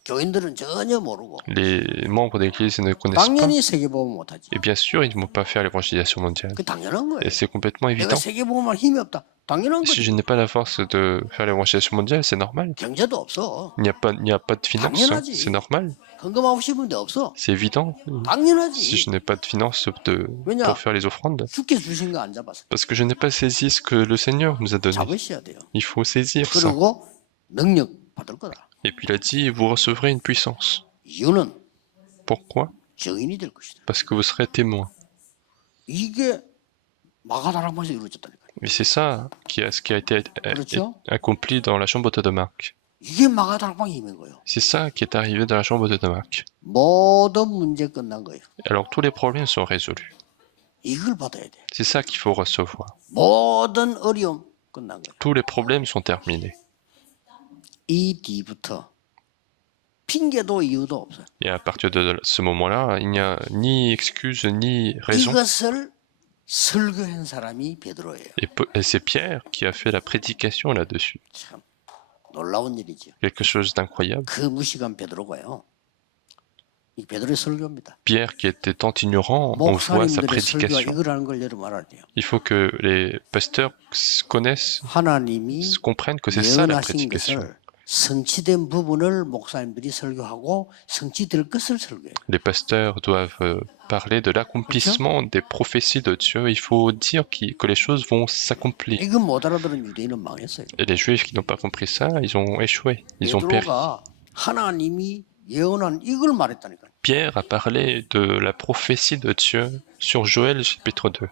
교인들은 전혀 모르고 les membres de l'Église ne connaissent pas. 당연히 세계복음 못하지. Et bien sûr, ils ne vont pas faire l'évangélisation mondiale. 그 당연한 거예요. Et c'est complètement 내가 évident. 세계복음할 힘이 없다. 당연한 Si 거지. je n'ai pas la force de faire l'évangélisation mondiale, c'est normal. 경제도 없어. Il n'y a pas de finances, c'est normal. 헌금하고 싶은데 없어. C'est évident. Si 당연하지. je n'ai pas de finances pour faire les offrandes, 주께 주신 거 안 잡았어. parce que je n'ai pas saisi ce que le Seigneur nous a donné. 잡으셔야 돼요. Il faut saisir ça. 그리고 능력 받을 거다. Et puis il a dit, vous recevrez une puissance. 이유는 Pourquoi? 증인이 될 것이다. Parce que vous serez témoin. 이게 마가다락방에서 이루어졌다니까요. Et c'est ça ce qui a été 그렇죠? accompli dans la chambre de Marc. 이게 마가다락방의 힘인 거예요. C'est ça qui est arrivé dans la chambre de Marc. 모든 문제 끝난 거예요. Alors tous les problèmes sont résolus. 이걸 받아야 돼. C'est ça qu'il faut recevoir. 모든 어려움 끝난 거예요. Tous les problèmes sont terminés. 이 뒤부터 핑계도 이유도 없어요. Et à partir de ce moment-là, il n'y a ni excuse ni raison. 이것을 설교한 사람이 베드로예요. Et c'est Pierre qui a fait la prédication là-dessus. 참 놀라운 일이죠. Quelque chose d'incroyable. 그 무식한 베드로가요. 이 베드로의 설교입니다. Pierre qui était tant ignorant, on voit sa 목사님들의 설교가 prédication. 이거라는 걸 여러분 알아야 돼요. Il faut que les pasteurs connaissent, 하나님이 comprennent que c'est ça la 예언하신 prédication. 것을 성취된 부분을 목사님들이 설교하고 성취될 것을 설교해요. Les pasteurs doivent parler de l'accomplissement des prophéties de Dieu. Il faut dire que les choses vont s'accomplir. 이건 못 알아들은 유대인은 망했어요. Et les Juifs qui n'ont pas compris ça, ils ont échoué, ils ont péri. 베드로가 하나님이 예언한 이걸 말했다니까요. Pierre a parlé de la prophétie de Dieu sur Joël chapitre 2.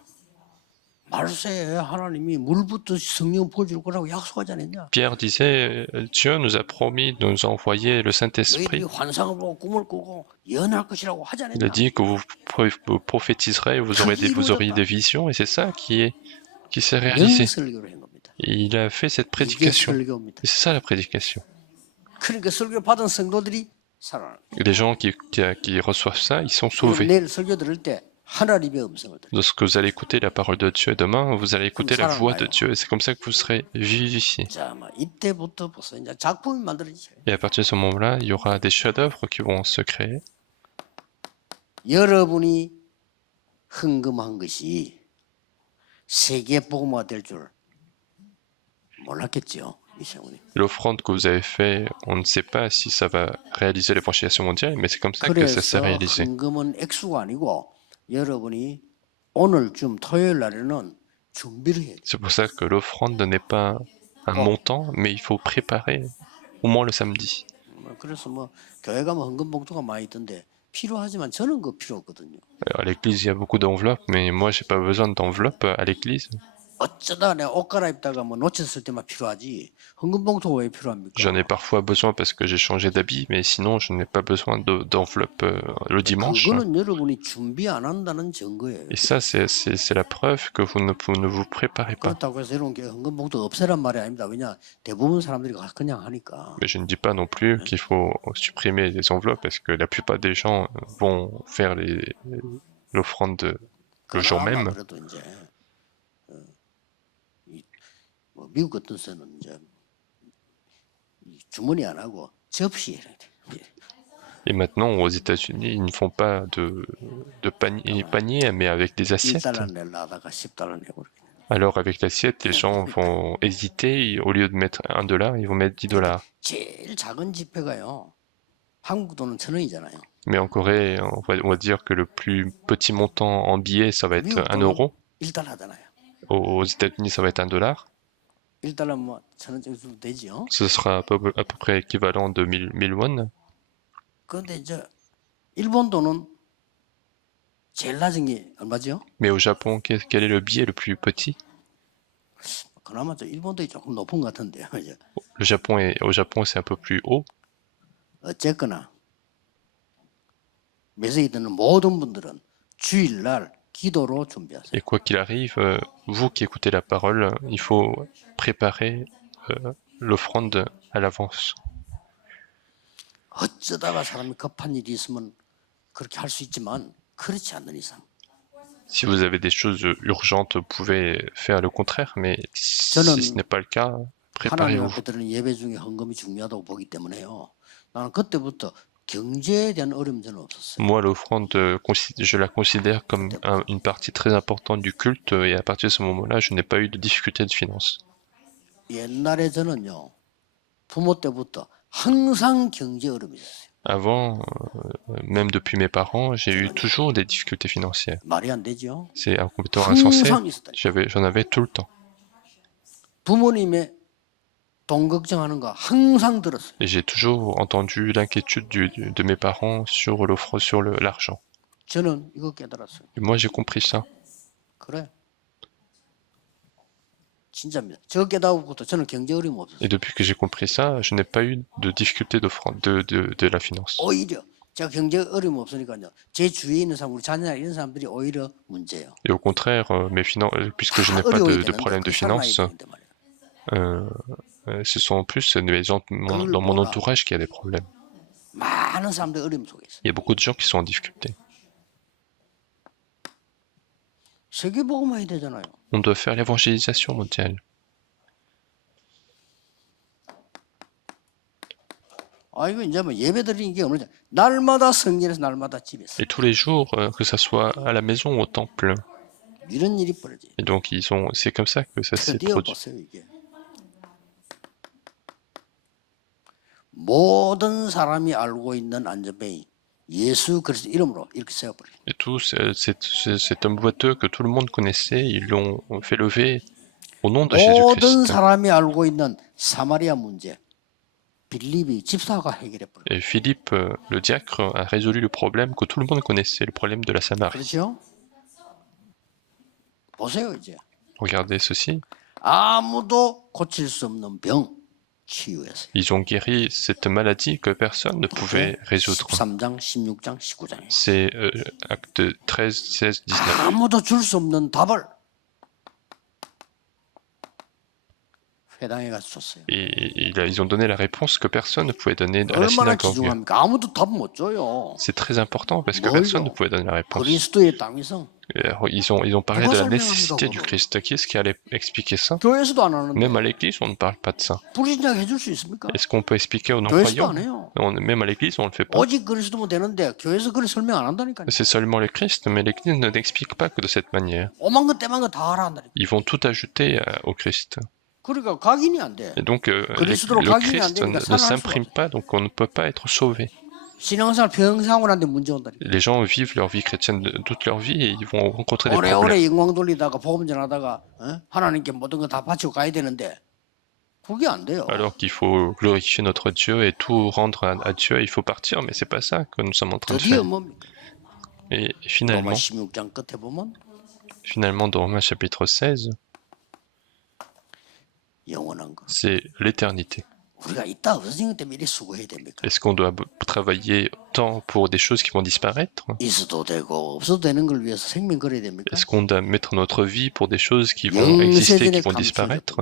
말세에 하나님이 물부터 성령 부어줄 거라고 약속하지 않았냐? Pierre disait, Dieu nous a promis de nous envoyer le 너희들이 Saint-Esprit. 환상을 보고 꿈을 꾸고 예언할 것이라고 하지 Il a 않았냐? dit que vous prophétiserez, vous auriez des visions, et c'est ça qui s'est réalisé. 명설교를 한 겁니다. Et il a fait cette 이게 prédication. 설교입니다. Et c'est ça la prédication. 그러니까 설교 받은 성도들이 살아나는 거예요. Et les gens qui reçoivent ça, ils sont 여러분 sauvés. 내일 설교 들을 때 하나님의 음성을 들어요. Lorsque vous allez écouter la parole de Dieu demain, vous allez écouter la voix de Dieu. Et c'est comme ça que vous serez vivifiés. 자, 이때부터 벌써 이제 작품이 만들어지죠. Et à partir de ce moment-là, il y aura des chefs-d'œuvre qui vont se créer. 여러분이 헌금한 것이 세계 복음화 될 줄 몰랐겠죠. L'offrande que vous avez faite, on ne sait pas si ça va réaliser l'évangélisation mondiale, mais c'est comme ça que ça s'est 그래서 réalisé. 헌금은 액수가 아니고 여러분이 오늘쯤 토요일 날에는 준비를 해야 돼요. C'est pour ça que l'offrande n'est pas un montant, mais il faut préparer au moins le samedi. 그래서 교회 가면 헌금 봉투가 많이 있던데 필요하지만 저는 그거 필요 없거든요. À l'église, il y a beaucoup d'enveloppes, mais moi, j'ai pas besoin d'enveloppe à l'église. 어쩌다 내가 옷 갈아입다가 놓쳤을 때만 필요하지 헌금 봉투가 왜 필요합니까? J'en ai parfois besoin parce que j'ai changé d'habit, mais sinon, je n'ai pas besoin d'enveloppe le dimanche. 그거는 여러분이 준비 안 한다는 증거예요. Et ça, c'est la preuve que vous ne vous préparez pas. 그렇다고 해서 여러분 헌금 봉투 없애란 말이 아닙니다. 왜냐 대부분 사람들이 그냥 하니까. Mais je ne dis pas non plus qu'il faut supprimer les enveloppes parce que la plupart des gens vont faire l'offrande le jour même. 그래도 이제 미국 같은 데는 이제 주머니 안 하고 접시에 Et maintenant, aux États-Unis, ils ne font pas de panier, mais avec des assiettes. 1달러 내려다가 10달러 내고. Alors, avec l'assiette, les gens vont hésiter. Au lieu de mettre $1, ils vont mettre $10. 제일 작은 지폐가요. 한국 돈은 1,000원이잖아요. Mais en Corée, on va dire que le plus petit montant en billets, ça va être 1 euro. 1달러잖아요. Aux États-Unis, ça va être $1. 1달러 1,000원 정도 되죠. Ce sera à peu près équivalent de 1000 won. 그런데 이제 일본 돈은 제일 낮은 게 얼마죠? Mais au Japon, quel est le billet le plus petit? 그나마 일본도 조금 높은 것 같은데요. 이제. Au Japon, c'est un peu plus haut. 어쨌거나 메시지 듣는 모든 분들은 주일날 기도로 준비하세요. Et quoi qu'il arrive, vous qui écoutez la parole, il faut préparer l'offrande à l'avance. 어쩌다가 사람이 급한 일이 있으면 그렇게 할 수 있지만 그렇지 않는 이상. Si vous avez des choses urgentes, vous pouvez faire le contraire, mais si ce n'est pas le cas, 하나님 préparez-vous. 앞에 드리는 예배 중에 헌금이 중요하다고 보기 때문에요. 나는 그때부터 경제에 대한 어려움이 저는 없었어요. Moi, l'offrande, je la considère comme une partie très importante du culte, et à partir de ce moment-là, je n'ai pas eu de difficulté de finance. 옛날에 저는요 부모 때부터 항상 경제 어려움이 있었어요. Avant, même depuis mes parents, j'ai eu toujours des difficultés financières. 말이 안 되죠. C'est complètement insensé. 항상 있었다. J'en avais tout le temps. 부모님의 돈 걱정하는 거 항상 들었어요. Et j'ai toujours entendu l'inquiétude de mes parents sur l'argent. 저는 이거 깨달았어요. Et moi, j'ai compris ça. 그래. 진짜입니다. 저 깨달고부터 저는 경제 어려움 없었어요. Et depuis que j'ai compris ça, je n'ai pas eu de difficulté d'offrande, de la finance. 오히려 제가 경제 어려움 없으니까요. 제 주위에 있는 사람, 우리 자녀나 이런 사람들이 오히려 문제예요. Et au contraire, puisque je n'ai pas de problème de finance, ce sont plus les gens dans mon entourage qui ont des problèmes. 많은 사람들이 어려움 속에 있어요. Il y a beaucoup de gens qui sont en difficulté. 세계복음화 해야 되잖아요. On doit faire l'évangélisation mondiale. 이거 이제 예배 드리는 게 없는 날마다 성전에서 날마다 집에서 Et tous les jours, que ça soit à la maison ou au temple. 이런 일이 벌어져요. Et donc c'est comme ça que ça s'est 드디어 produit. 보세요 이게. 모든 사람이 알고 있는 안전뱅이 예수 그리스도 이름으로 이렇게 세워버려요. Et tout cet homme boiteux que tout le monde connaissait, ils l'ont fait lever au nom de 모든 Jésus-Christ. 사람이 알고 있는 사마리아 문제 빌립이 집사가 해결해버려. Et Philippe, le diacre, a résolu le problème que tout le monde connaissait, le problème de la Samarie. 그렇죠? 보세요 이제. Regardez ceci. 아무도 고칠 수 없는 병 치유했어요. Ils ont guéri cette maladie que personne ne pouvait résoudre. 13장, 16장, 19장에. C'est acte 13, 16, 19. 아무도 줄 수 없는 답을 회당에 가서 줬어요. Et ils ont donné la réponse que personne ne pouvait donner à la 얼마나 synagogue. 귀중합니까? 아무도 답 못 줘요. C'est très important parce que 뭘요? personne ne pouvait donner la réponse. 그리스도의 땅에서 Ils ont parlé de la 설명합니다, nécessité du 그거. Christ. Qui est-ce qui allait expliquer ça? 교회에서도 안 하는데 Même à l'église, on ne parle pas de ça. 불신자가 해줄 수 있습니까? Est-ce qu'on peut expliquer aux 교회에서도 안 non-croyants? 해요. Même à l'église, on ne le fait pas. 오직 그리스도면 되는데 교회에서 그걸 설명 안 한다니까요. C'est seulement le Christ, mais l'église ne l'explique pas que de cette manière. 오만 것 떼만 것 다 하라 한다니까. Ils vont tout ajouter au Christ. 그러니까 각인이 안 돼. Et donc, 그리스도로 le 각인이 안 Christ 되니까 ne 살아날 수가 s'imprime pas, donc on ne peut pas être sauvé. 신앙생활 평생을 하는데 문제 온다니까. Les gens vivent leur vie chrétienne toute leur vie et ils vont rencontrer des 오래오래 problèmes. 영광 돌리다가 복음 전하다가 하나님께 모든 거 다 바치고 가야 되는데 그게 안 돼요. Alors qu'il faut glorifier notre Dieu et tout rendre à Dieu, il faut partir, mais c'est pas ça que nous sommes en train de 드디어 faire. 뭡니까? Et 로마 16장 끝에 보면 finalement, dans Romains chapitre 16, 영원한 거. c'est l'éternité. 우리가 있다 없어진 것 때문에 이렇게 수고해야 됩니까? Est-ce qu'on doit travailler tant pour des choses qui vont disparaître? 있어도 되고 없어도 되는 걸 위해서 생명 걸어야 됩니까? Est-ce qu'on doit mettre notre vie pour des choses qui vont exister, qui vont disparaître?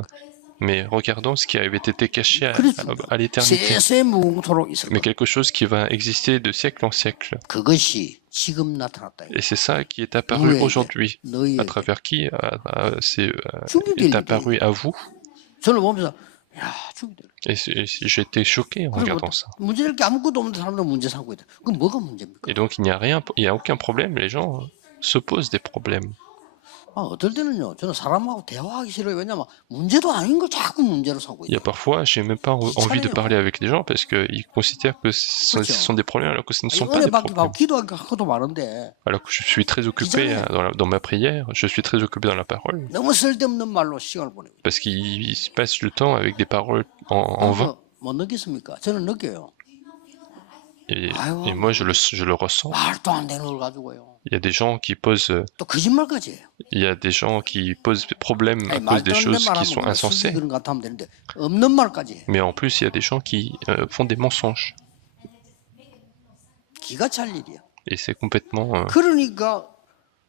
Mais regardons ce qui avait été caché à l'éternité. 세세 무궁토록 있을 Mais 것. quelque chose qui va exister de siècle en siècle. 그것이 지금 나타났다. Et c'est ça qui est apparu Oui. aujourd'hui. 너희에게. À travers qui c'est 충격될 est apparu à vous. 저는 보면서 야 죽이들. Et j'ai été choqué en 그리고 regardant ça. 문제될 게 아무것도 없는 사람들 문제 삼고 있다. 그럼 뭐가 문제입니까? Et donc il n'y a rien, il n'y a aucun problème. Les gens se posent des problèmes. 어떨 때는요. 저는 사람하고 대화하기 싫어요. 왜냐면 문제도 아닌 걸 자꾸 문제로 삼고 Il y a 있다. parfois, j'ai même pas envie de parler avec les gens parce qu'ils considèrent que ce sont des problèmes alors que ce ne sont pas des 은혜 받기 problèmes. 바고 기도하기 하도 많은데 Alors que je suis très occupé dans ma prière, je suis très occupé dans la parole 너무 쓸데없는 말로 시간을 보내고 parce qu'il se passe le temps avec des paroles en vain. 못 느꼈습니까? 저는 느껴요. Et moi, je le ressens. 말도 안 되는 걸 가지고요. Il y a des gens qui posent, 또 거짓말까지 해요. il y a des gens qui posent problème à 아니, cause des 말도 안 되는 choses qui 말 sont 하면 insensées. 그런 것 같으면 되는데 없는 말까지 해요. Mais en plus, il y a des gens qui font des mensonges. 기가 찰 일이야. Et c'est complètement 그러니까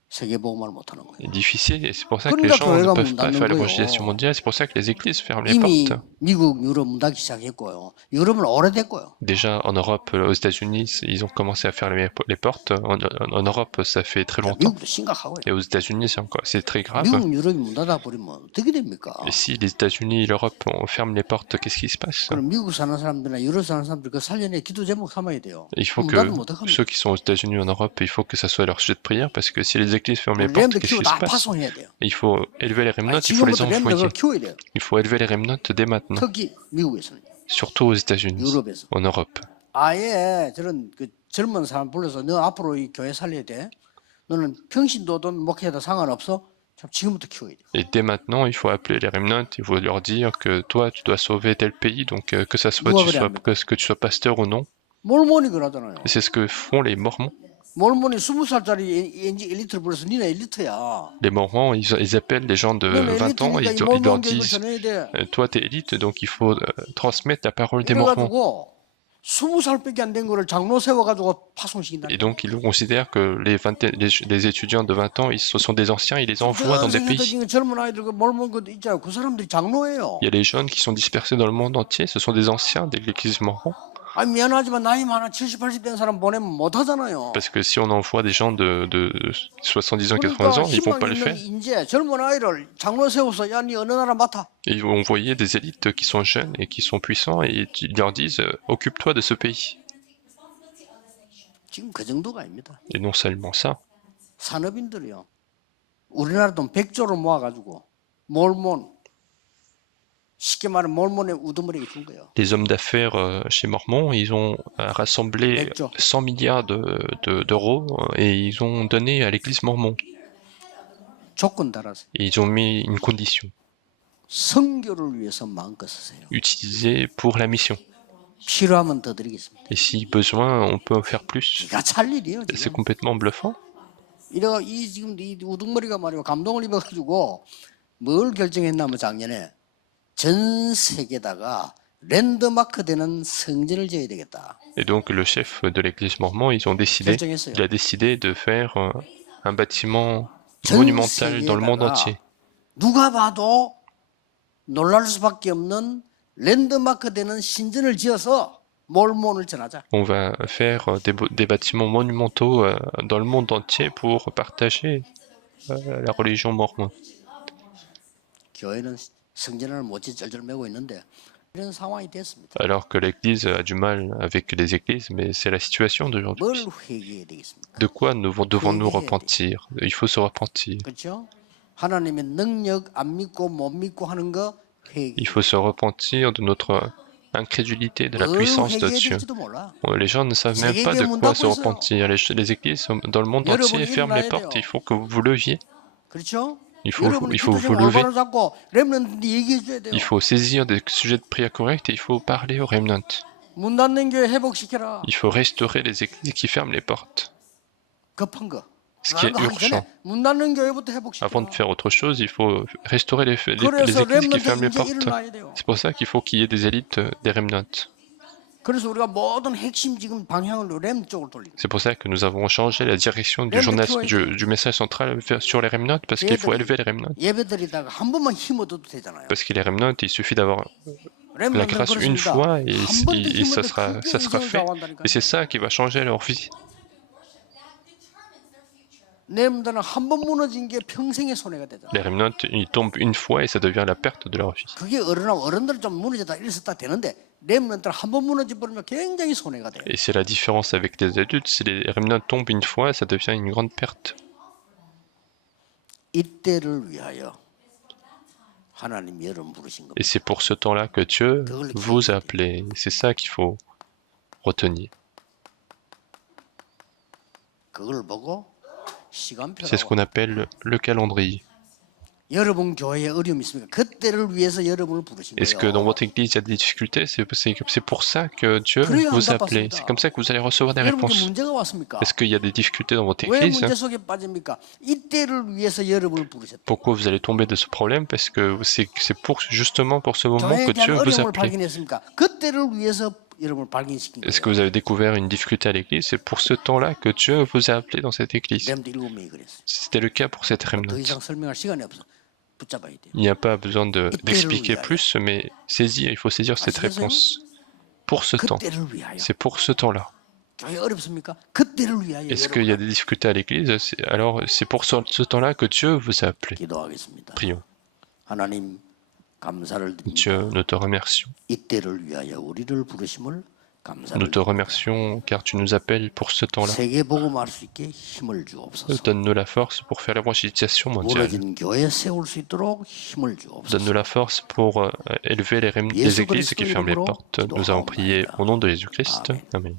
세계복음을 못하는 거예요. difficile. Et c'est pour ça que les 그러니까 gens ne 교회가 peuvent 문 pas 닫는 faire 거예요. l'évangélisation mondiale. C'est pour ça que les églises ferment les 이미 portes. 미국, 유럽 문 닫기 시작했고요. 유럽은 오래됐고요. Déjà en Europe, aux États-Unis, ils ont commencé à faire les portes. En Europe, ça fait très longtemps. 미국도 심각하고요. Et aux États-Unis, c'est très grave. 미국, 유럽이 문 닫아 버리면 어떻게 됩니까? Et si les États-Unis et l'Europe on ferme les portes, qu'est-ce qui se passe? 그럼 미국 사는 사람들이나 유럽 사는 사람들 그 살려내 기도 제목 삼아야 돼요. Il faut 문 que 닫으면 어떡합니까? ceux qui sont aux États-Unis ou en Europe, il faut que ça soit leur sujet de prière parce que si les églises ferment les 우리 portes, 렘들 qu'est-ce 키우고 qui se 다 passe? 파송해야 돼요. Il faut élever les 아니, remnotes, il faut les 지금부터 렘들을 envoyer. 키워야 돼요. Il faut élever les remnotes dès maintenant, 특히 미국에서는, surtout aux États-Unis, 유럽에서. en Europe. 아예 저런 그 젊은 사람 불러서 너 앞으로 이 교회 살려야 돼. 너는 평신도든 목회도 상관없어. 참 지금부터 키워야 돼. Et dès maintenant, il faut appeler les remnotes, il faut leur dire que toi, tu dois sauver tel pays, donc que ça soit, que tu sois pasteur ou non. 몰몬이 그러잖아요. Et c'est ce que font les Mormons. 몰몬이 20살짜리 엔지 엘리트를 불러서 니네 엘리트야. Les Mormons, ils appellent les gens de 너는 20 ans, 엘리트니까 이 ils leur 몰몬 교육을 disent 전해야 돼. toi, t'es élite, donc il faut transmettre la parole des Mormons. 그래가지고 20살밖에 안 된 거를 장로 세워가지고 파송시킨다. Et donc, ils considèrent que les étudiants de 20 ans, ce sont des anciens, ils les envoient dans des pays. 젊은 아이들 그 몰몬 그 있잖아요. 그 사람들이 장로예요. Il y a les jeunes qui sont dispersés dans le monde entier, ce sont des anciens de l'église Mormon. 아니 미안하지만 나이 많아 70, 80 된 사람 보내면 못 하잖아요. Parce que si on envoie des gens de 70 ans, 80 ans, ils vont pas le faire. 인재 젊은 아이를 장로 세워서 야 니 어느 나라 맡아. Et ils vont envoyer des élites qui sont jeunes et qui sont puissants et ils leur disent occupe-toi de ce pays. 지금 그 정도가 아닙니다. Et non seulement ça, 산업인들이요. 우리나라 돈 100조를 모아가지고 몰몬 쉽게 말하면 몰몬의 우두머리에 준 거예요. les hommes d'affaires chez Mormon, ils ont rassemblé 100 milliards d'euros et ils ont donné à l'église Mormon. 조건 달아서 Et ils ont mis une condition, 선교를 위해서 마음껏 쓰세요. utilisée pour la mission. 필요하면 더 드리겠습니다. Et si besoin, on peut en faire plus. 기가 찰 일이에요. C'est 지금. complètement bluffant. 이래가 지금 이 우두머리가 말이야 감동을 입어가지고 뭘 결정했냐면 작년에 전 세계다가 랜드마크 되는 성전을 지어야 되겠다. Et donc le chef de l'église mormon, 결정했어요. il a décidé de faire un bâtiment 전 monumental dans le monde 세계에다가 entier. 누가 봐도 놀랄 수밖에 없는 랜드마크 되는 신전을 지어서 몰몬을 전하자. On va faire des bâtiments monumentaux dans le monde entier pour partager la religion mormone. 교회는 성전을 못지 쩔쩔매고 있는데 이런 상황이 됐습니다. Alors que l'Église a du mal avec les églises, mais c'est la situation d'aujourd'hui. 뭘 회개해야 de겠습니까? De quoi devons-nous repentir? Il faut se repentir. 그렇죠? 하나님의 능력 안 믿고 못 믿고 하는 거 회개. Il faut se repentir de notre incrédulité, de la puissance de Dieu. 될지도 몰라. Les gens ne savent même pas de quoi se repentir. Les églises dans le monde entier ferment les portes. Il faut que vous vous leviez. 그렇죠? Il faut vous lever. Il faut saisir des sujets de prière corrects et il faut parler au remnant. 문 닫는 교회 회복시켜라. Il faut restaurer les églises qui ferment les portes. 급한 거. Ce qui est urgent. 문 닫는 교회부터 회복시켜라. Avant de faire autre chose, il faut restaurer les 그래서 églises qui ferment les 렘넌트 이제 portes. 일어나야 돼요. C'est pour ça qu'il faut qu'il y ait des élites, des remnants. 그래서 우리가 모든 핵심 지금 방향을 렘 쪽으로 돌리고. C'est pour ça que nous avons changé la direction du message central sur les remnants, parce qu'il faut élever les remnants. 예배드리다가 한 번만 힘 얻어도 되잖아요. Parce que les remnants, il suffit d'avoir la 렘넌트는 grâce une 그렇습니다. fois et 한 번도 ça 힘 얻어 sera 크게 fait. 인생을 Et c'est ça qui va changer leur vie. 렘넌트는 한 번 무너진 게 평생의 손해가 되잖아요. Les remnants, ils tombent une fois et ça devient la perte de leur vie. 그게 어른들은 좀 무너졌다 이랬었다 되는데 렘넌트는 한 번 무너져 버리면 굉장히 손해가 돼요. Et c'est la différence avec les adultes. Si les remnants tombent une fois, ça devient une grande perte. 이때를 위하여 하나님 여러분 부르신 겁니다. Et c'est pour ce temps-là que Dieu vous a appelé. C'est ça qu'il faut retenir. 그걸 보고 시간표로 C'est ce qu'on appelle le calendrier. 여러분 교회에 어려움이 있습니까? 그때를 위해서 여러분을 부르신 Est-ce que 거예요. dans votre église il y a des difficultés? C'est pour ça que Dieu vous a appelé. C'est comme ça que vous allez recevoir des 여러분께 réponses. 문제가 왔습니까? Est-ce qu'il y a des difficultés dans votre 왜 église? 문제 속에 빠집니까? 이때를 위해서 여러분을 부르셨다. Pourquoi vous allez tomber de ce problème? Parce que c'est justement pour ce moment 교회에 que Dieu 대한 vous a 어려움을 appelé. 발견했습니까? 그때를 위해서 여러분을 발견시킨 Est-ce 거예요. que vous avez découvert une difficulté à l'église? C'est pour ce temps-là que Dieu vous a appelé dans cette église. 렘드 7명이 그랬어요. C'était le cas pour cette 더 remnant. 이상 설명할 시간이 없어. 붙잡아야 돼요. Il n'y a pas besoin d'expliquer plus, mais il faut saisir cette réponse. Pour ce temps. 그때를 위하여. C'est pour ce temps-là. 교회 어렵습니까? 그때를 위하여. Est-ce qu'il y a des difficultés à l'église? Alors, c'est pour ce temps-là que Dieu vous a appelé. 기도하겠습니다. Prions. 하나님 감사를 드립니다. Dieu, nous te remercions. 이때를 위하여 우리를 부르심을 감사를 Nous te remercions car tu nous appelles pour ce temps-là. 세계 복음할 수 있게 힘을 주옵소서. Donne-nous la force pour faire l'évangélisation mondiale. 무너진 교회 세울 수 있도록 힘을 주옵소서. Donne-nous la force pour élever les églises qui ferment les portes. Nous avons prié au nom de Jésus-Christ. Amen.